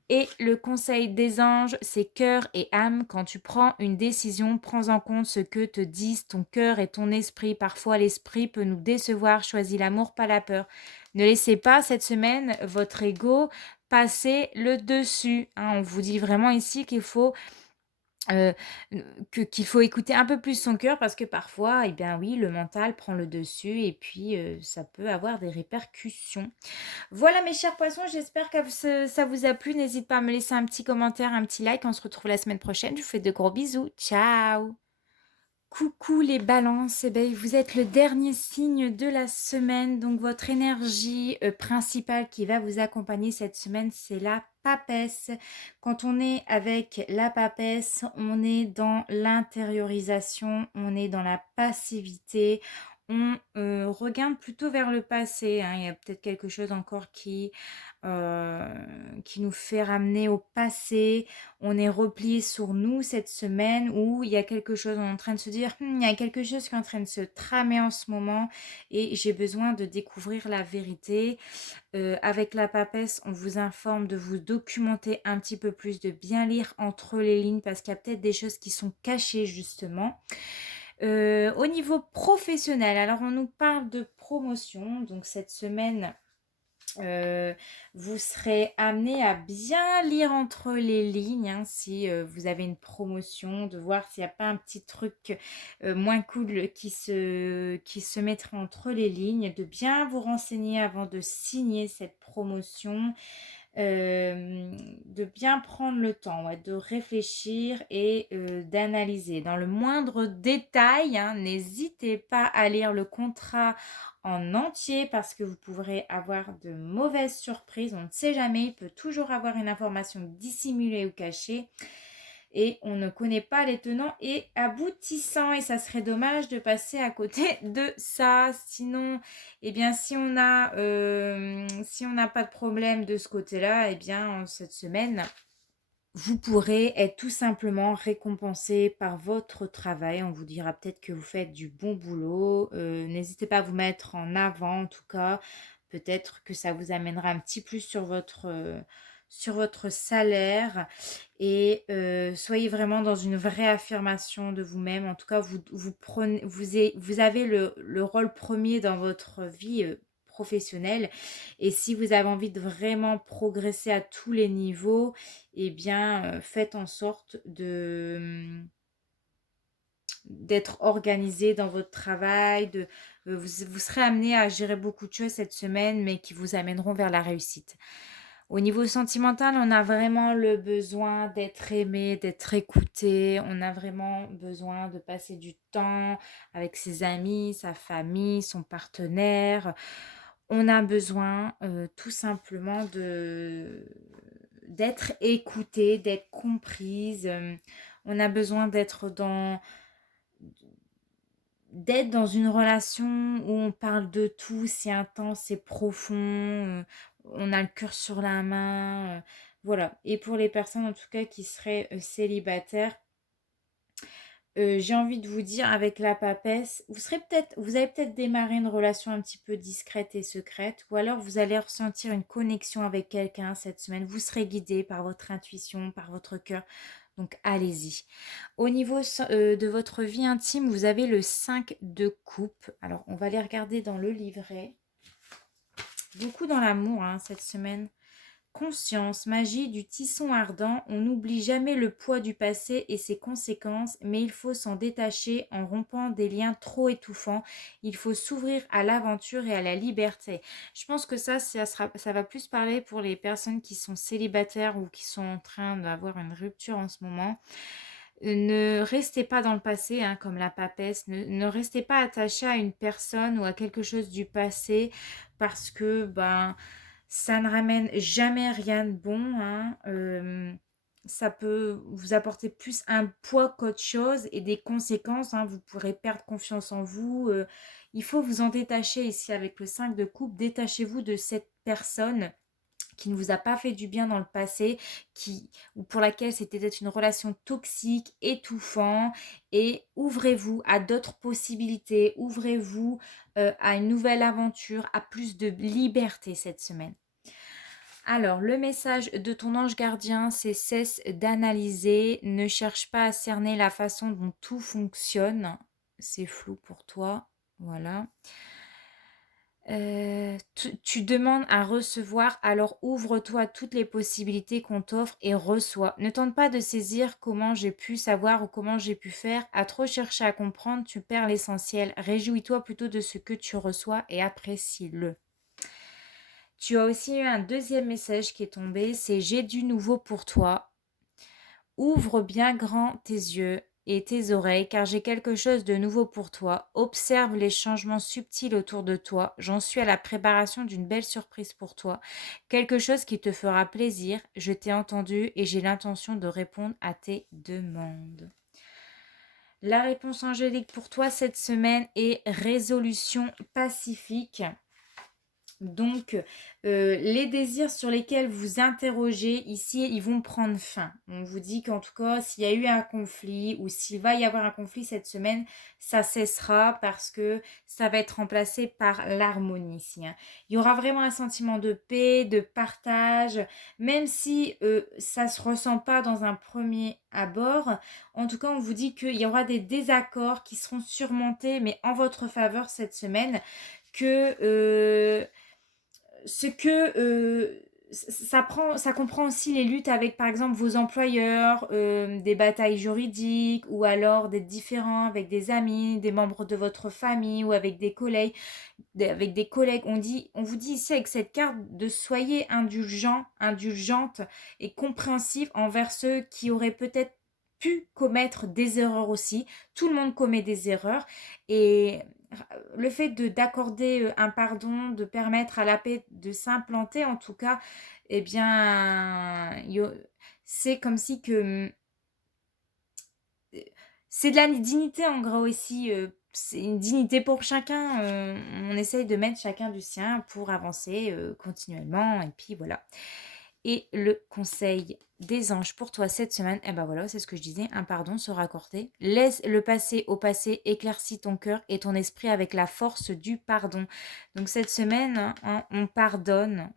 Et le conseil des anges, c'est cœur et âme. Quand tu prends une décision, prends en compte ce que te disent ton cœur et ton esprit. Parfois, l'esprit peut nous décevoir. Choisis l'amour, pas la peur. Ne laissez pas cette semaine votre ego passer le dessus. On vous dit vraiment ici qu'il faut Heu, qu'il faut écouter un peu plus son cœur parce que parfois, eh bien oui, le mental prend le dessus et puis, ça peut avoir des répercussions. Voilà mes chers poissons, j'espère que ça vous a plu. N'hésite pas à me laisser un petit commentaire, un petit like. On se retrouve la semaine prochaine. Je vous fais de gros bisous. Ciao! Coucou les balances, eh ben, vous êtes le dernier signe de la semaine, donc votre énergie principale qui va vous accompagner cette semaine, c'est la papesse. Quand on est avec la papesse, on est dans l'intériorisation, on est dans la passivité, on regarde plutôt vers le passé. Il y a peut-être quelque chose encore qui nous fait ramener au passé. On est replié sur nous cette semaine où il y a quelque chose, on est en train de se dire, il y a quelque chose qui est en train de se tramer en ce moment et j'ai besoin de découvrir la vérité. Avec la papesse, on vous informe de vous documenter un petit peu plus, de bien lire entre les lignes parce qu'il y a peut-être des choses qui sont cachées justement. Au niveau professionnel, alors on nous parle de promotion, donc cette semaine, vous serez amené à bien lire entre les lignes, si vous avez une promotion, de voir s'il n'y a pas un petit truc moins cool qui se mettrait entre les lignes, de bien vous renseigner avant de signer cette promotion. De bien prendre le temps, de réfléchir et d'analyser dans le moindre détail. N'hésitez pas à lire le contrat en entier parce que vous pourrez avoir de mauvaises surprises. On ne sait jamais, il peut toujours avoir une information dissimulée ou cachée. Et on ne connaît pas les tenants et aboutissants. Et ça serait dommage de passer à côté de ça. Sinon, eh bien, si on n'a pas de problème de ce côté-là, eh bien, cette semaine, vous pourrez être tout simplement récompensé par votre travail. On vous dira peut-être que vous faites du bon boulot. N'hésitez pas à vous mettre en avant, en tout cas. Peut-être que ça vous amènera un petit plus sur votre salaire. Et soyez vraiment dans une vraie affirmation de vous-même. En tout cas, vous avez le rôle premier dans votre vie professionnelle. Et si vous avez envie de vraiment progresser à tous les niveaux, eh bien, faites en sorte d'être organisé dans votre travail. Vous serez amené à gérer beaucoup de choses cette semaine, mais qui vous amèneront vers la réussite. Au niveau sentimental, on a vraiment le besoin d'être aimé, d'être écouté. On a vraiment besoin de passer du temps avec ses amis, sa famille, son partenaire. On a besoin tout simplement d'être écouté, d'être comprise. On a besoin d'être dans une relation où on parle de tout, c'est intense, c'est profond, on a le cœur sur la main, voilà. Et pour les personnes en tout cas qui seraient célibataires, j'ai envie de vous dire avec la papesse, vous avez peut-être démarré une relation un petit peu discrète et secrète, ou alors vous allez ressentir une connexion avec quelqu'un cette semaine. Vous serez guidé par votre intuition, par votre cœur. Donc allez-y. Au niveau de votre vie intime, vous avez le 5 de coupe. Alors on va les regarder dans le livret. Beaucoup dans l'amour cette semaine. Conscience, magie du tisson ardent, on n'oublie jamais le poids du passé et ses conséquences, mais il faut s'en détacher en rompant des liens trop étouffants. Il faut s'ouvrir à l'aventure et à la liberté. Je pense que ça va plus parler pour les personnes qui sont célibataires ou qui sont en train d'avoir une rupture en ce moment. Ne restez pas dans le passé, comme la papesse. Ne restez pas attaché à une personne ou à quelque chose du passé parce que, Ça ne ramène jamais rien de bon, hein. Ça peut vous apporter plus un poids qu'autre chose et des conséquences, hein. Vous pourrez perdre confiance en vous. Il faut vous en détacher ici avec le 5 de coupe. Détachez-vous de cette personne qui ne vous a pas fait du bien dans le passé, ou pour laquelle c'était peut-être une relation toxique, étouffant, et ouvrez-vous à d'autres possibilités, ouvrez-vous à une nouvelle aventure, à plus de liberté cette semaine. Alors, le message de ton ange gardien, c'est cesse d'analyser, ne cherche pas à cerner la façon dont tout fonctionne. C'est flou pour toi, voilà. Tu demandes à recevoir, alors ouvre-toi à toutes les possibilités qu'on t'offre et reçois. Ne tente pas de saisir comment j'ai pu savoir ou comment j'ai pu faire. À trop chercher à comprendre, tu perds l'essentiel. Réjouis-toi plutôt de ce que tu reçois et apprécie-le. Tu as aussi eu un deuxième message qui est tombé, c'est j'ai du nouveau pour toi. Ouvre bien grand tes yeux et tes oreilles, car j'ai quelque chose de nouveau pour toi. Observe les changements subtils autour de toi. J'en suis à la préparation d'une belle surprise pour toi. Quelque chose qui te fera plaisir. Je t'ai entendu et j'ai l'intention de répondre à tes demandes. La réponse angélique pour toi cette semaine est résolution pacifique. Donc, les désirs sur lesquels vous interrogez ici, ils vont prendre fin. On vous dit qu'en tout cas, s'il y a eu un conflit ou s'il va y avoir un conflit cette semaine, ça cessera parce que ça va être remplacé par l'harmonie ici, hein. Il y aura vraiment un sentiment de paix, de partage, même si ça ne se ressent pas dans un premier abord. En tout cas, on vous dit qu'il y aura des désaccords qui seront surmontés, mais en votre faveur cette semaine, que ce que ça comprend aussi les luttes avec, par exemple, vos employeurs, des batailles juridiques, ou alors des différends avec des amis, des membres de votre famille ou avec des collègues. Avec des collègues, on vous dit ici avec cette carte de soyez indulgents, indulgente et compréhensif envers ceux qui auraient peut-être pu commettre des erreurs aussi. Tout le monde commet des erreurs, et le fait d'accorder un pardon, de permettre à la paix de s'implanter, en tout cas, eh bien, c'est comme si que c'est de la dignité en gros ici. C'est une dignité pour chacun. On essaye de mettre chacun du sien pour avancer continuellement. Et puis voilà. Et le conseil des anges pour toi cette semaine, eh ben voilà, c'est ce que je disais, un pardon sera accordé. Laisse le passé au passé, éclaircis ton cœur et ton esprit avec la force du pardon. Donc cette semaine, hein, on pardonne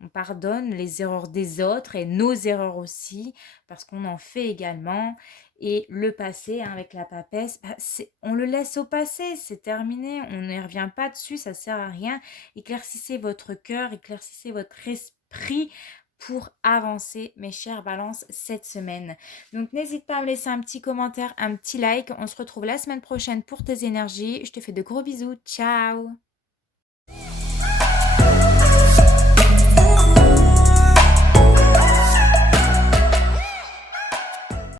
les erreurs des autres et nos erreurs aussi, parce qu'on en fait également. Et le passé, hein, avec la papesse, bah, on le laisse au passé, c'est terminé, on n'y revient pas dessus, ça sert à rien. Éclaircissez votre cœur, éclaircissez votre esprit pour avancer, mes chères balances, cette semaine. Donc n'hésite pas à me laisser un petit commentaire, un petit like. On se retrouve la semaine prochaine pour tes énergies. Je te fais de gros bisous. Ciao!